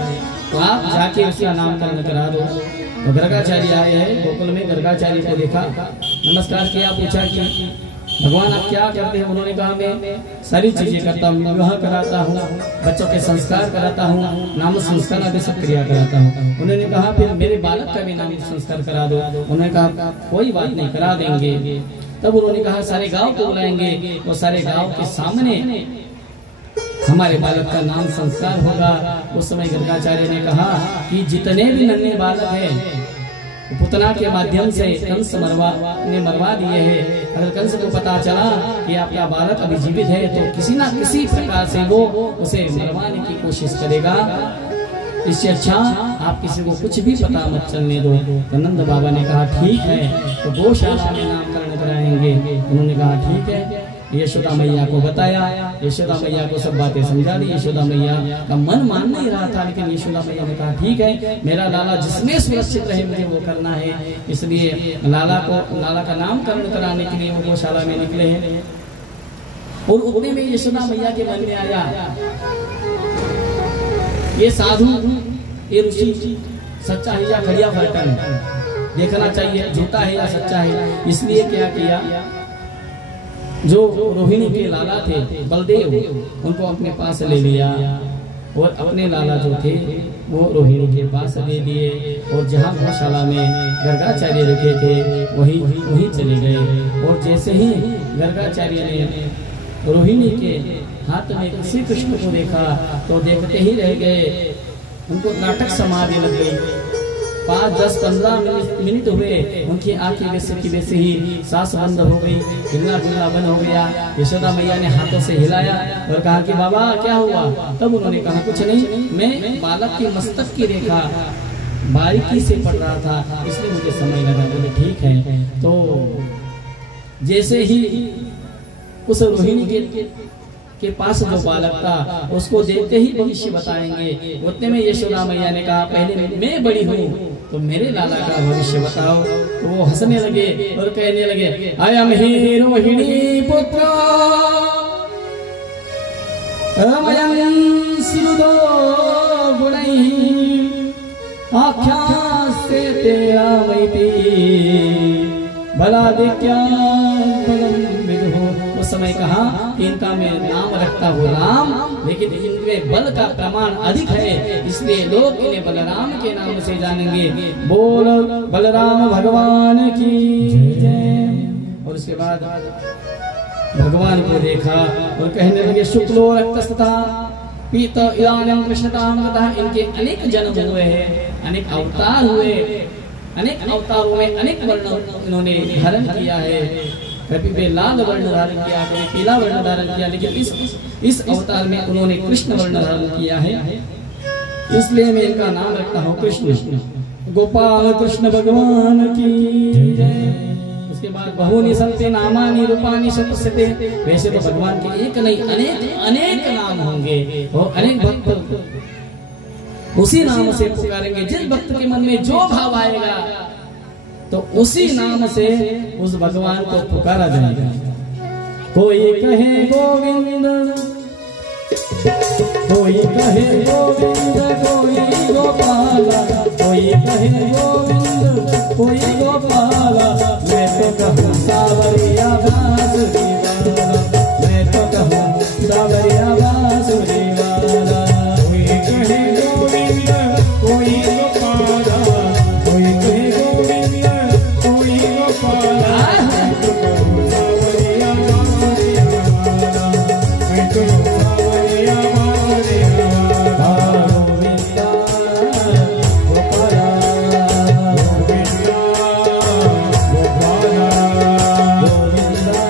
तो आप जाके उसका नामकरण करा दो। तो गर्गाचार्य आए हैं गोकुल में। गर्गाचार्य को देखा, नमस्कार किया, पूछा कि भगवान आप क्या करते हैं? उन्होंने कहा मैं सारी चीजें करता हूँ, विवाह कराता हूँ, बच्चों के संस्कार कराता हूँ, नाम संस्कार आदि सब क्रिया कराता हूँ। उन्होंने कहा फिर मेरे बालक का भी नाम संस्कार करा दो। उन्होंने कहा कोई बात नहीं, करा देंगे। तब उन्होंने कहा सारे गाँव को बुलाएंगे और सारे गाँव के सामने हमारे बालक का नाम संस्कार होगा। उस समय गर्गाचार्य ने कहा कि जितने भी नन्हे बालक हैं पूतना के माध्यम से कंस मरवा दिए हैं। अगर कंस को पता चला कि आपका बालक अभी जीवित है तो किसी ना किसी प्रकार से वो उसे मरवाने की कोशिश करेगा। इससे अच्छा आप किसी को कुछ भी पता मत चलने दो। तो नंद बाबा ने कहा ठीक है, तो गौशाला में नामकरण कराएंगे। उन्होंने कहा ठीक है। यशोदा मैया को बताया, यशोदा मैया को सब बातें समझा दी। यशोदा मैया का मन मान नहीं रहा था, लेकिन यशोदा मैया ने कहा ठीक है, मेरा लाला जिसमें सुरक्षित रहे मुझे वो करना है। इसलिए लाला का नामकरण कराने के लिए वो गौशाला में निकले हैं। और उतने में यशोदा मैया के मन में आया ये साधु, ये ऋषि सच्चा है या घड़िया फलटन, देखना चाहिए झूठा है या सच्चा है। इसलिए क्या किया, जो रोहिणी के लाला थे बलदेव, उनको अपने पास ले लिया और अपने लाला जो थे वो रोहिणी के पास ले लिए। और जहाँ गौशाला में गर्गाचार्य रखे थे वहीं चले गए। और जैसे ही गर्गाचार्य ने रोहिणी के हाथ में श्री कृष्ण को देखा तो देखते ही रह गए, उनको नाटक समाधि लग गई। 5, 10, 15 मिनट हुए, उनकी आंखें वैसे की वैसे ही, सांस बंद हो गई, हिलना डुलना बंद हो गया। यशोदा मैया ने हाथों से हिलाया और कहा कि बाबा क्या हुआ? तब उन्होंने कहा कुछ नहीं, मैं बालक के मस्तक की रेखा बारीकी से पढ़ रहा था, इसलिए मुझे समय लगा। बोले ठीक है। तो जैसे ही उस रोहिणी के पास जो बालक था उसको देखते ही भविष्य बताएंगे। उतने में यशोदा मैया ne कहा पहले मैं बड़ी हूँ तो मेरे लाला का भविष्य बताओ। तो वो हंसने लगे और कहने लगे अयम ही रोहिणी पुत्र रमयन् सुदो गुणैः आख्यास्ते तेरा मैती भला दिक्या समय कहा कि इनका मैं नाम रखता हूँ राम, लेकिन इनमें बल का प्रमाण अधिक है, इसलिए लोग इन्हें बलराम के नाम से जानेंगे। बोल बलराम भगवान की जय। और उसके बाद भगवान को देखा और कहने लगे शुक्लो रक्तस्तथा पीत इदानीं कृष्णतां गतः। इनके अनेक जन्म हुए हैं, अनेक अवतार हुए, अनेक अवतारों में अनेक वर्ण इन्होंने धारण किया है। कभी वे लाल वर्ण धारण किया, कभी पीला वर्ण धारण किया, लेकिन इस अवतार में उन्होंने कृष्ण वर्ण धारण किया है, इसलिए मैं इनका नाम रखता हूँ कृष्ण। गोपाल कृष्ण भगवान की जय। उसके बाद बहुनी सत्य नामानि रूपानि सप्तशते। वैसे तो भगवान के एक नहीं अनेक अनेक नाम होंगे और अनेक भक्त उसी नाम से पुकारेंगे। जिस भक्त के मन में जो भाव आएगा तो उसी नाम से उस भगवान को पुकारा जाएगा। कोई कहे गोविंद, कोई कहे गोविंद, कोई गोपाला, कोई कहे गोविंद, कोई गोपाला। मैं तो कहूँ सावरिया बांसुरी वाला, मैं तो कहूँ सावरिया बांसुरी वाला। कोई कहे गोविंद, कोई गोपाला, कोई कहे गोविंद, कोई गोपाला। मैं तो कहूँ सावरिया बांसुरी वाला, मैं तो कहूँ सावरिया बांसुरी वाला। गोविंदा गोपाला, गोविंदा गोपाला, गोविंदा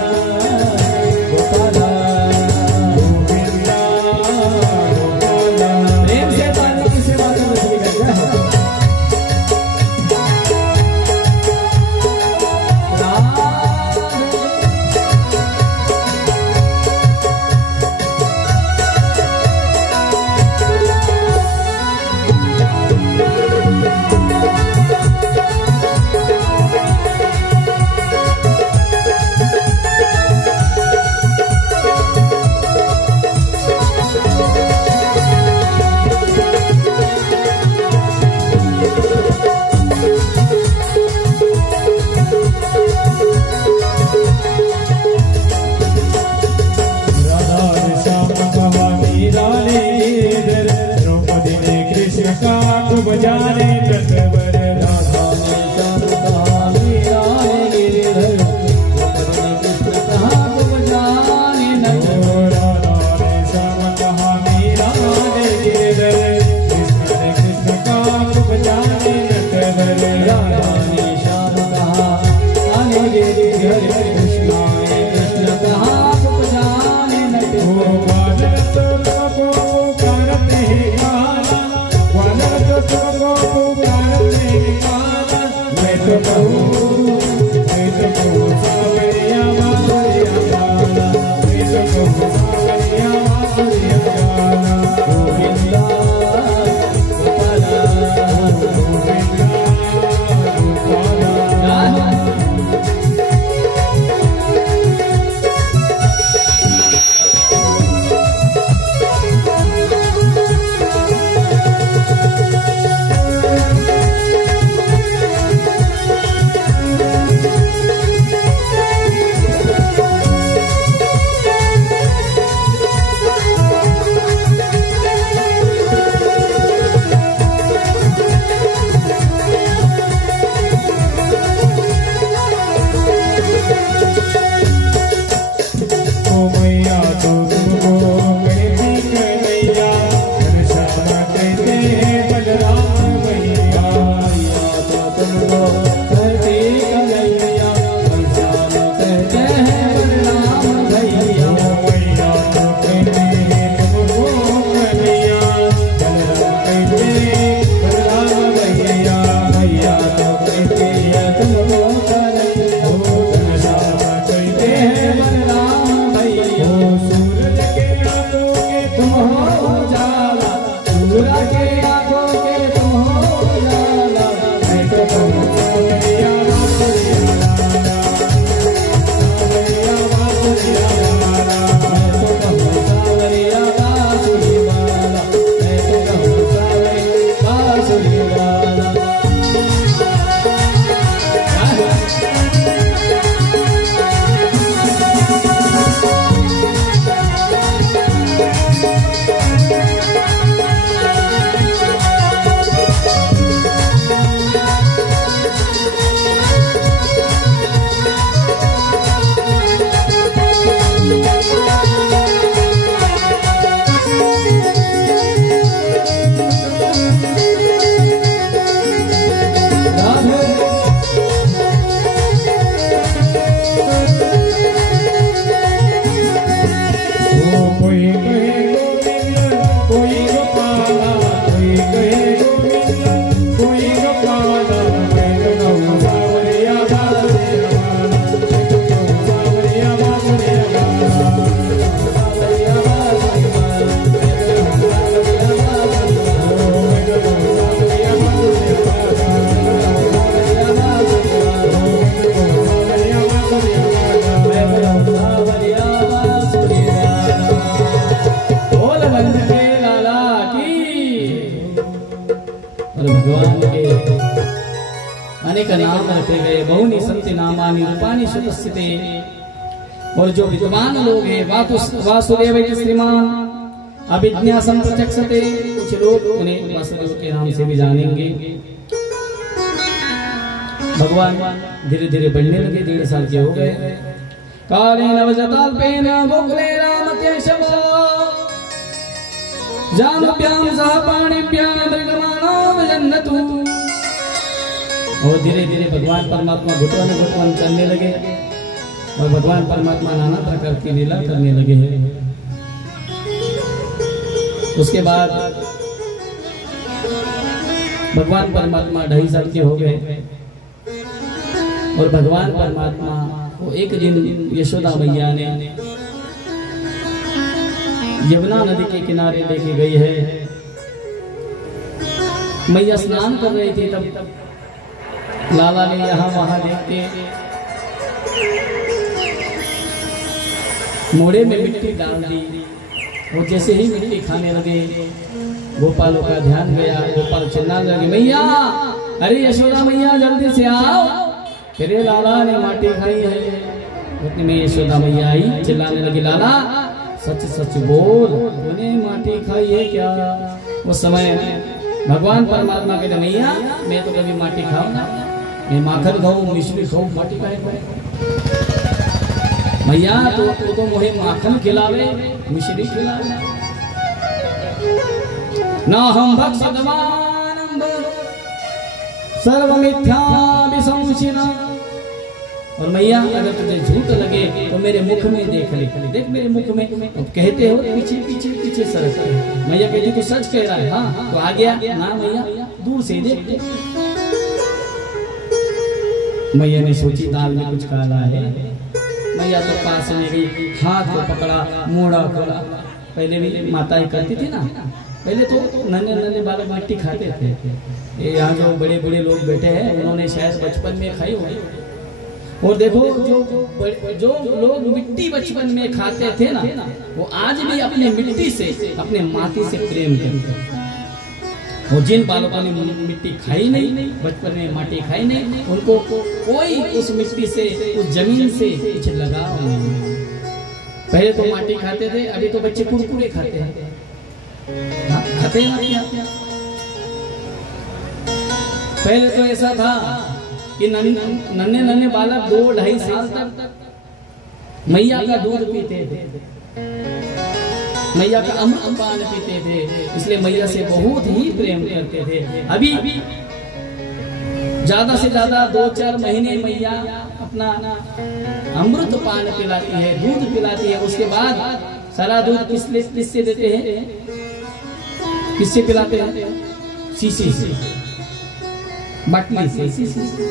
नाम रखे गए। बहुनी संति नामानि रूपानि सुतस्थिते। और जो विद्वान लोग हैं वासुदेव श्रीमान अभिज्ञा संप्रचक्षते, कुछ लोग उन्हें वासुदेव के नाम से भी जानेंगे। भगवान धीरे धीरे बढ़ने लगे, 1.5 साल के हो गए। काले नवजताल्पेन गोकुले रामकेशवो जानुभ्याम सह पाणिभ्याम मृगमाणाम जन्नतु। और धीरे धीरे भगवान परमात्मा घुटवन चलने लगे और भगवान परमात्मा नाना प्रकार की लीला करने लगे हैं। उसके बाद भगवान परमात्मा 2.5 साल के हो गए और भगवान परमात्मा को एक दिन यशोदा मैया ने यमुना नदी के किनारे लेके गई है। मैया स्नान कर रही थी, तब लाला ने यहाँ वहां देख के मोड़े में मिट्टी डाल दी। वो जैसे ही मिट्टी खाने लगे, गोपालों का ध्यान गया। गोपाल चिल्लाने लगे, मैया, अरे यशोदा मैया जल्दी से आओ, तेरे लाला ने माटी खाई है। इतने में यशोदा मैया आई, चिल्लाने लगी, लाला सच सच बोल, तूने माटी खाई है क्या? उस समय भगवान परमात्मा कहते, मैया मैं तो कभी माटी खाऊं, मैं माखन खाऊं, मिश्री खाऊं, माटी खाए। मैया तो मुझे माखन खिलावे, मिश्री खिलावे। ना हम भक्षितवानम सर्व मिथ्या विसंशिना। और मैया अगर तुझे झूठ लगे तो मेरे मुख में देख ले, देख मेरे मुख में। तो कहते हो पीछे पीछे पीछे सरक। मैया कहती तू सच कह रहा है? हाँ। तो आ गया ना मैया, दूर से देख। मैया ने सोची दाल में कुछ काला है। मैया तो पास में गई, हाथ को पकड़ा, मोड़ा खोला। पहले भी माताएं करती थी ना, पहले तो नन्हे बालक मिट्टी खाते थे। ये यहाँ जो बड़े बड़े लोग बैठे हैं उन्होंने शायद बचपन में खाई होगी। और देखो जो लोग मिट्टी बचपन में खाते थे ना, वो आज भी अपने मिट्टी से, अपने माटी से प्रेम करते हैं। वो जिन बालकों ने मिट्टी खाई नहीं, बचपन में माटी खाई नहीं, उनको कोई उस मिट्टी से, उस जमीन से कुछ लगाव नहीं। पहले तो माटी खाते थे, अभी तो बच्चे कुरकुरे खाते हैं। खाते हैं। पहले तो ऐसा था कि नन्हे बालक 2-2.5 साल तक मैया का दूध पीते थे, मैया का अमृत पान पीते थे, इसलिए मैया से बहुत ही प्रेम करते थे। अभी ज्यादा से ज्यादा 2-4 महीने मैया अपना अमृत पान पिलाती है, दूध पिलाती है। उसके बाद सारा दूध किससे देते हैं? किससे पिलाते हैं? शीशी से, बाटली से, शीशी से।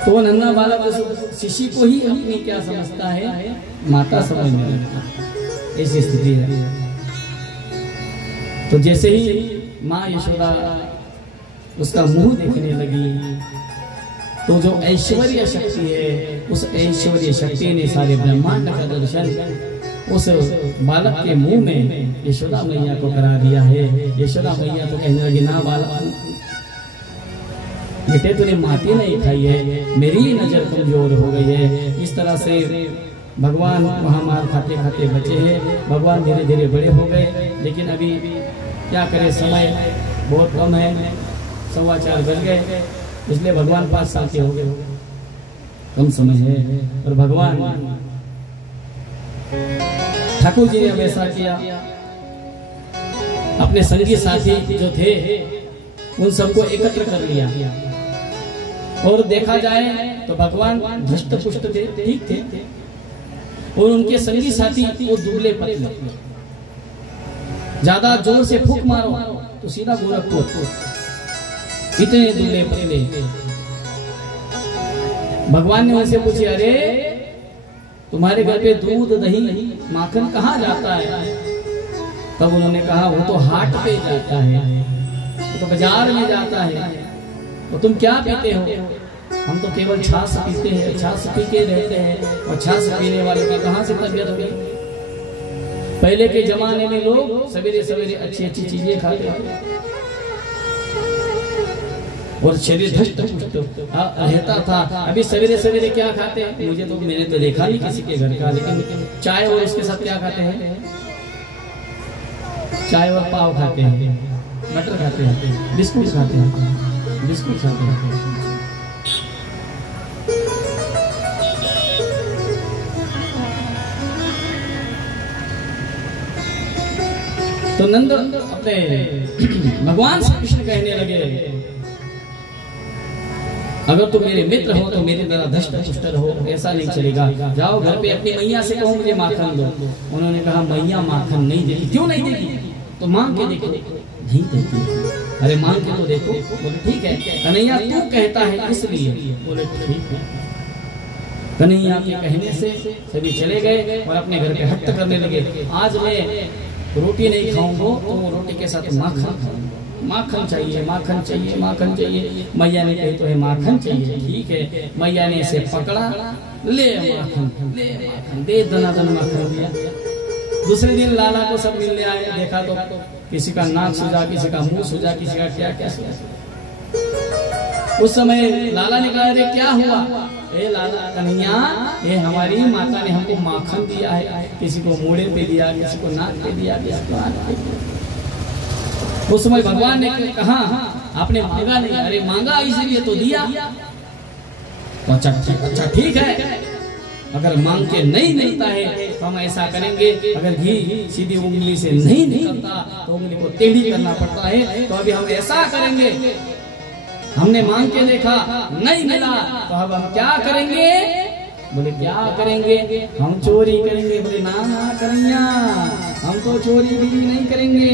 तो नन्हा बालक उस शीशी को ही अपनी क्या समझता है? माता समझने लगता है। ऐसी स्थिति है। तो जैसे ही माँ यशोदा उसका मुंह देखने लगी, तो जो ऐश्वर्य शक्ति है, उस ऐश्वर्य शक्ति ने सारे ब्रह्मांड का दर्शन उस बालक के मुंह में यशोदा मैया को करा दिया है। यशोदा मैया तो कहने लगी, ना बालक, बेटे तूने माटी नहीं खाई है, मेरी नजर कमजोर हो गई है। इस तरह से भगवान वहाँ मार खाते खाते बचे हैं। भगवान धीरे धीरे बड़े हो गए, लेकिन अभी क्या करें, समय बहुत कम है, 4:15 बज गए, इसलिए भगवान 5 साल के हो गए, कम समय है। और भगवान ठाकुर जी ने अब ऐसा किया, अपने संगी साथी जो थे उन सबको एकत्र कर लिया। और देखा जाए तो भगवान धष्ट पुष्ट थे, ठीक थे, और उनके संगी साथी वो दुबले पतले। ज्यादा जोर से फूंक मारो तो सीधा गोरखपुर, इतने दुबले पतले। भगवान ने उनसे पूछे, अरे तुम्हारे घर पे दूध दही माखन कहाँ जाता है? तब उन्होंने कहा, वो तो हाट पे जाता है, वो तो बाजार में जाता है। तो तुम क्या पीते हो? हम तो केवल छाछ पीते हैं, छाछ पी के रहते हैं। और छाछ पीने वाले की कहाँ से तबीयत होगी? पहले के जमाने में लोग सवेरे सवेरे अच्छी अच्छी चीजें खाते थे। और शरीर धष्ट पुष्ट रहता था। अभी सवेरे सवेरे क्या खाते हैं, मुझे तो मैंने तो देखा नहीं किसी के घर का, लेकिन चाय और उसके साथ क्या खाते हैं, चाय और पाव खाते हैं, मटर खाते हैं, बिस्कुट खाते हैं, बिस्कुट खाते हैं। तो नंद अपने भगवान श्री कृष्ण कहने लगे, अगर तुम मेरे मित्र हो तो मेरे द्वारा धष्ट पुष्ट रहो, ऐसा नहीं चलेगा। जाओ घर पे अपनी मैया से कहो मुझे माखन दो। उन्होंने कहा मैया माखन नहीं देती। क्यों नहीं देती? तो मांग के देखो। नहीं देती। अरे मांग के तो देखो। बोले ठीक है कन्हैया तू कहता है इसलिए। बोले ठीक है। कन्हैया के कहने से सभी चले गए और अपने घर पे हट्ट करने लगे, आज मैं रोटी नहीं खाऊंगा तो रोटी के साथ माखन, माखन चाहिए, माखन चाहिए, माखन चाहिए। मैया ने कही तो है माखन चाहिए, ठीक है। मैया ने इसे पकड़ा, ले माखन, ले माखन, दे दनादन माखन दिया। दूसरे दिन लाला को सब मिलने आए, देखा तो किसी का नाक सूजा, किसी का मुंह सूजा, किसी का क्या क्या सूजा। उस समय लाला ने कहा अरे क्या हुआ? ए लाला कन्हैया, ये हमारी माता ने हमको माखन दिया है, किसी को मोड़े पे दिया, किसी को नाक पे दिया, किसी को आंख पे दिया। उस समय भगवान ने कहा आपने मांगा नहीं। अरे मांगा इसलिए तो दिया। तो अच्छा ठीक है, अगर मांग के नहीं मिलता है तो हम ऐसा करेंगे, अगर घी सीधी उंगली से नहीं निकलता तो उंगली को टेढ़ी करना पड़ता है। तो अभी हम ऐसा करेंगे, हमने मांग के देखा नहीं मिला तो अब हम क्या करेंगे? बोले क्या करेंगे? हम चोरी करेंगे। बोले ना ना कन्हैया, हम तो चोरी भी नहीं करेंगे।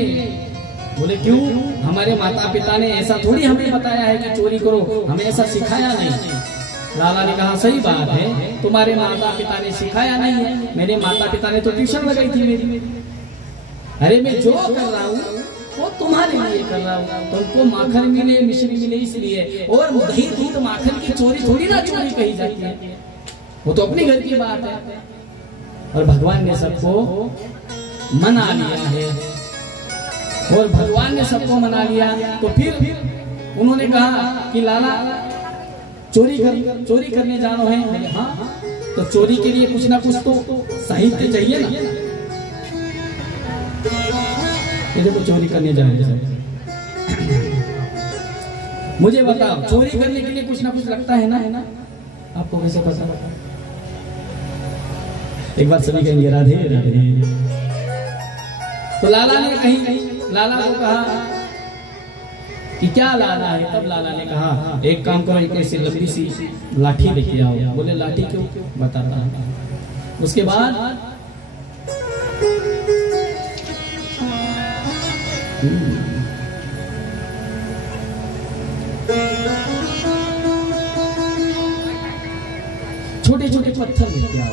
बोले क्यों? हमारे माता पिता ने ऐसा थोड़ी हमें बताया है कि चोरी करो, हमें ऐसा सिखाया नहीं। लाला ने कहा सही बात है, तुम्हारे माता पिता ने सिखाया नहीं है, मेरे माता पिता ने तो ट्यूशन लगाई थी मेरी। अरे मैं जो कर रहा हूँ वो तुम्हारे लिए कर रहा हूँ, तुमको माखन मिले, मिश्री मिले इसलिए। और दही दूध माखन की चोरी थोड़ी ना चोरी कही जाती है, वो तो अपने घर की बात है। और भगवान ने सबको मना लिया है, और भगवान ने सबको मना लिया। तो फिर उन्होंने कहा कि लाला चोरी करने जाना है। हाँ, तो चोरी के लिए कुछ ना कुछ तो साहित्य चाहिए ना। ये देखो चोरी करने जाएंगे, मुझे बताओ चोरी करने के लिए कुछ ना कुछ लगता है ना, आपको कैसे पता? एक बार सभी कहेंगे राधे राधे। तो लाला ने लाला को कहा कि क्या लाना है? तब लाला ने कहा एक काम करो, एक ऐसी लंबी सी लाठी लेके आओ। बोले लाठी क्यों? बताता हूं। उसके बाद छोटे छोटे पत्थर लेके आओ।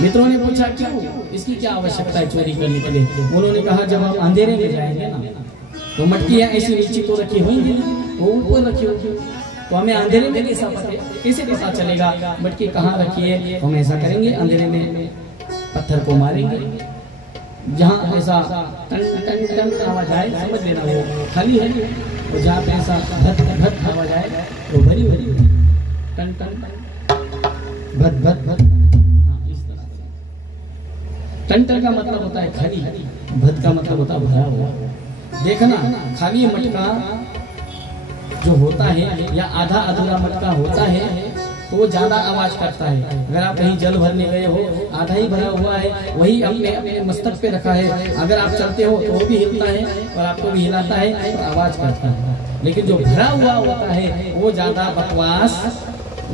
मित्रों ने पूछा क्यों, इसकी क्या आवश्यकता है चोरी करने के लिए? उन्होंने कहा जब हम अंधेरे में जाएंगे ना तो मटकियां ऐसी नीचे तो रखी होंगी, वो ऊपर रखी होगी, तो हमें अंधेरे में कैसे पता चलेगा मटकी कहाँ रखी है? हम ऐसा करेंगे, अंधेरे में पत्थर को मारेंगे, जहाँ ऐसा टन टन टन आवाज आए समझ लेना वो खाली है, और जहाँ पे ऐसा भट भट आवाज आए वो भरी भरी टन टन भट भट भट। टन टन का मतलब होता है खाली, भट का मतलब होता है भरा हुआ। देखना खाली मटका जो होता है या आधा अधूरा मटका होता है तो वो ज्यादा आवाज करता है। अगर आप कहीं जल भरने गए हो, आधा ही भरा हुआ है, वही अपने मस्तक पे रखा है, अगर आप चलते हो तो वो भी हिलता है और आपको भी हिलाता है और आवाज करता है। लेकिन जो भरा हुआ होता है वो ज्यादा बकवास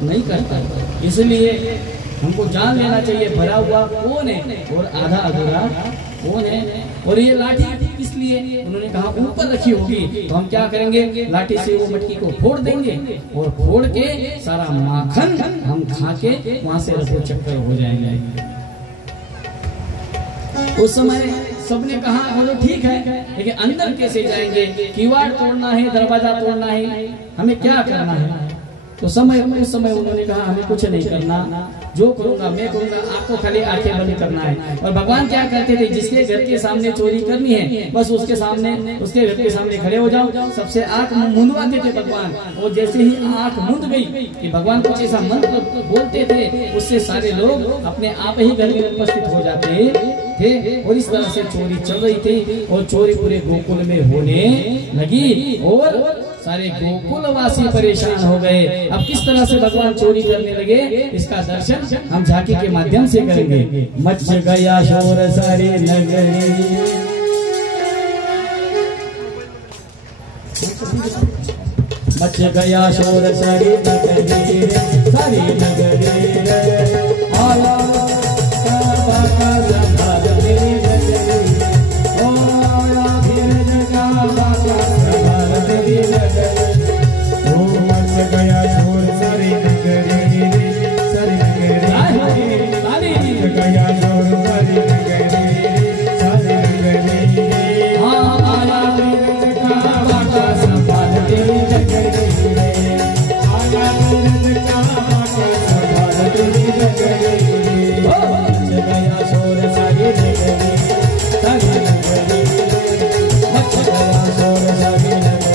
नहीं करता है। इसलिए हमको जान लेना चाहिए भरा हुआ कौन है और आधा अधूरा कौन है। और ये लाठी किस लिए? उन्होंने कहा ऊपर रखी होगी, तो हम क्या करेंगे? लाठी से वो मटकी को फोड़ देंगे और फोड़ के सारा माखन हम खा के वहां से रफू चक्कर हो जाएंगे। उस समय सबने कहा बोलो ठीक है, लेकिन अंदर कैसे जाएंगे? किवाड़ तोड़ना है, दरवाजा तोड़ना है, हमें क्या करना है? तो उस समय उन्होंने कहा हमें कुछ नहीं करना, जो करूंगा मैं करूंगा, आपको खाली आंखें बंद करना है। और भगवान क्या करते थे, जिसके घर के सामने चोरी करनी है बस उसके सामने, उसके घर के सामने खड़े हो जाओ, सबसे आंख मुंदवाते थे भगवान। और जैसे ही आंख मुंद गई कि भगवान कुछ ऐसा मंत्र बोलते थे, उससे सारे लोग अपने आप ही घर में उपस्थित हो जाते थे। और इस तरह से चोरी चल रही थी और चोरी पूरे गोकुल में होने लगी और सारे गोकुलवासी परेशान हो गए। अब किस तरह से भगवान चोरी करने लगे, इसका दर्शन हम झांकी के माध्यम से करेंगे। मच गया शोर सारे नगरी, मच गया शोर सारे नगरी, सारे नगरी आया गया शोर सारी नगरी, सारी नगरी गया शोर सारी नगरी, सारी नगरी आया नीरज का बाका संभाल तेरी नगरी, आया नीरज का बाका संभाल तेरी नगरी। गया शोर सारी नगरी, सारी नगरी मच गया शोर सारी नगरी,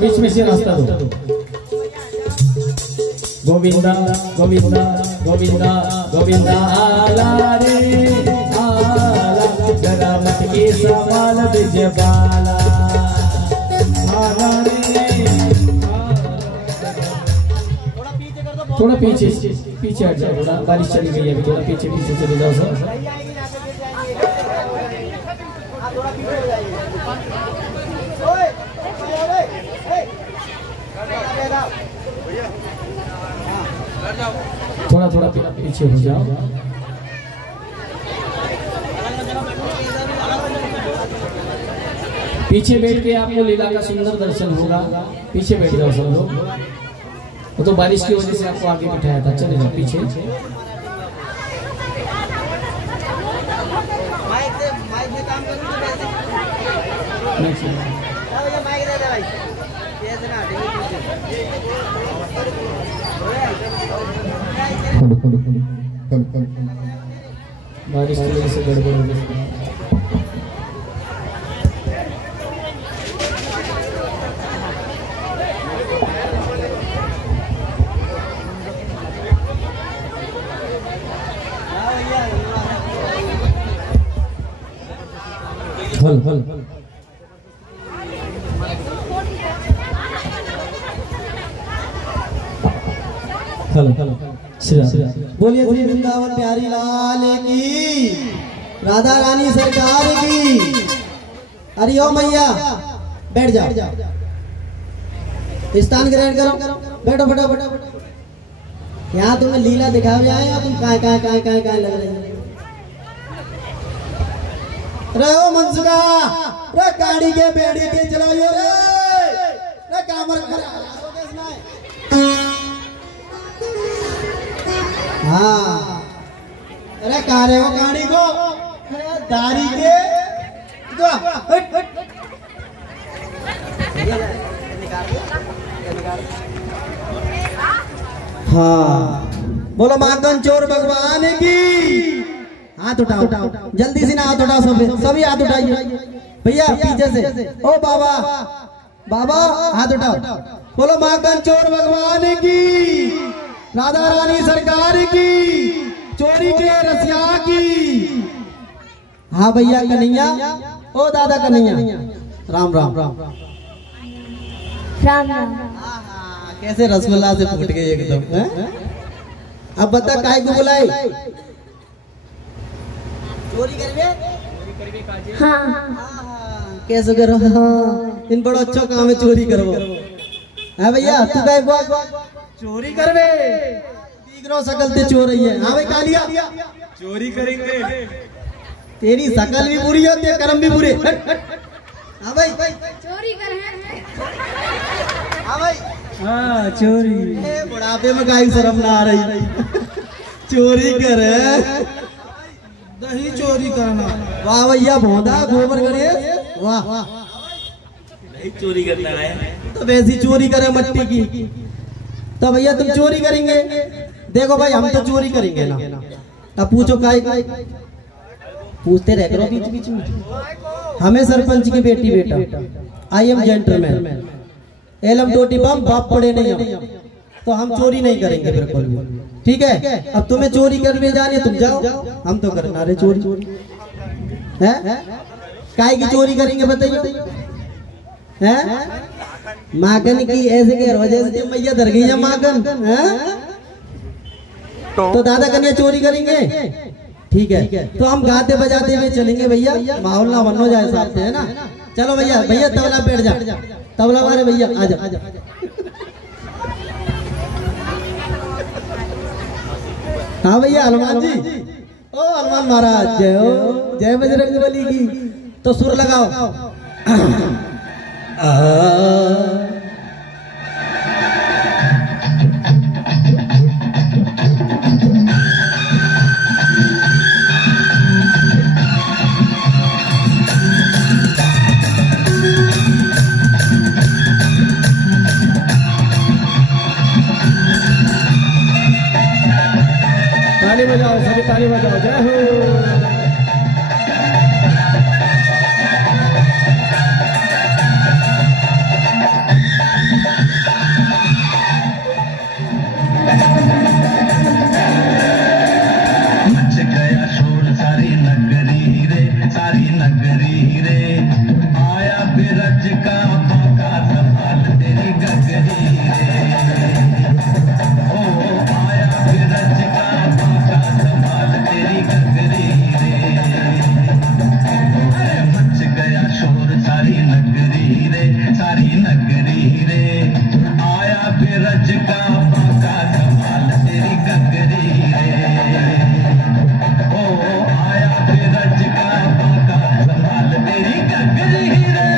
बीच में से रास्ता दो। गोविंदा गोविंदा गोविंदा गोविंदा आला रे आला, जरा मत के सवाल बिजबाला आला रे। थोड़ा पीछे पीछे हट जाओ, थोड़ा बारिश चली गई है अभी, थोड़ा पीछे पीछे चले जाओ सर। थोड़ा थोड़ा पीछे हो जाओ। पीछे बैठ के आपको लीला का सुंदर दर्शन होगा। पीछे बैठ जाओ सब लोग, वो तो बारिश की वजह से आपको आगे बिठाया था। चले जाओ पीछे। बारिश की वजह से गड़बड़ हो गई। हल हल हल हल बोलिए श्री वृंदावन प्यारी लाल की, राधा रानी सरकार की। हरिओम मैया, बैठ जाओ, स्थान ग्रहण करो, बैठो बैठो बैठो। यहाँ तुम्हें लीला दिखाओ जाए और तुम कहाँ लग रहे हैं। रहो मनसुका, रे गाड़ी के बेड़ी के चलाइयो रे कामर हाँ, अरे कारे हो गाड़ी को दारी के हाँ बोलो माखन चोर भगवान की। हाथ उठाओ जल्दी से ना, हाथ उठाओ सभी हाथ उठाइए भैया पीछे से। ओ बाबा बाबा हाथ उठाओ, बोलो माखन चोर भगवान की, राधा रानी सरकार की, चोरी के रसिया की। हाँ भैया कन्हैया, ओ दादा कन्हैया, राम राम राम राम राम। कैसे रसगुल्ला से फूट गए एकदम हैं? अब बता काहे को बुलाए? चोरी करबे? हाँ कैसे करो? हाँ इन बड़ा अच्छा काम है चोरी करो। हाँ भैया तू काहे को चोरी करबे? तीगरो सकल ते चोर रही है। हाँ भाई कालिया चोरी करेंगे। तेरी शकल भी बुरी होती है, कर्म भी बुरे। हाँ भाई चोरी कर हैं। हाँ भाई हाँ चोरी। बुढ़ापे में काहे शर्म ना आ रही? चोरी करे दही चोरी करना। वाह भैया भोंदा गोबर करे वाह। नहीं चोरी करना है तो वैसी चोरी करे मट्टी की। तो भैया तुम चोरी करेंगे? देखो भाई हम तो चोरी करेंगे ना। अब पूछो काहे पूछते रह करो बीच बीच में। हमें सरपंच की बेटी बेटा, आई एम जेंटलमैन, एलम टोटी बम बाप पड़े नहीं हम, तो हम चोरी नहीं करेंगे बिल्कुल भी। ठीक है अब तुम्हें चोरी करने जाने तुम जाओ, हम तो करना रहे चोरी है। काय की चोरी करेंगे बताइए? है माखन की ऐसे के रोजे से मैया धर गई है माखन है? तो दादा कन्या चोरी करेंगे? ठीक है तो हम गाते बजाते हुए चलेंगे भैया, माहौल ना बनो जाए साथ है ना। चलो भैया भैया तबला बैठ जा, तबला वाले भैया आजा। हाँ भैया हनुमान जी, ओ हनुमान महाराज जय हो, जय बजरंगबली की। तो सुर लगाओ। ताली बजाओ सभी, ताली बजाओ। जय हो। मच गया शोर सारी नगरी रे, सारी नगरी रे। आया बिरज का बाका संभाल तेरी गगरी रे। ओ आया बिरज का बाका संभाल तेरी गगरी रे। अरे मच गया शोर सारी नगरी रे, सारी नगरी रे। आया बिरज का बाका संभाल तेरी गगरी रे। ओ आया बिरज का बाका संभाल तेरी गगरी रे।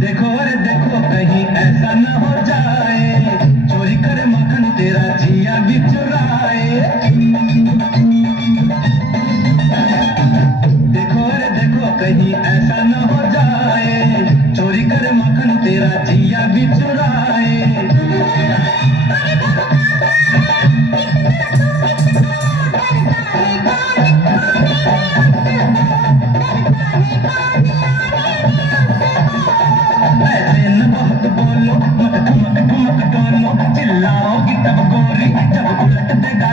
देखो अरे देखो कहीं ऐसा न हो जाए, चोरी करे मक्खन तेरा जिया भी चुराए। देखो अरे देखो कहीं ऐसा न हो जाए, चोरी करे मक्खन तेरा जिया भी चुराए। ऐसे न बहुत बोलो, मत ठुमक ठुमक डोलो, चिल्लाओगी तब गोरी जब उलट देगा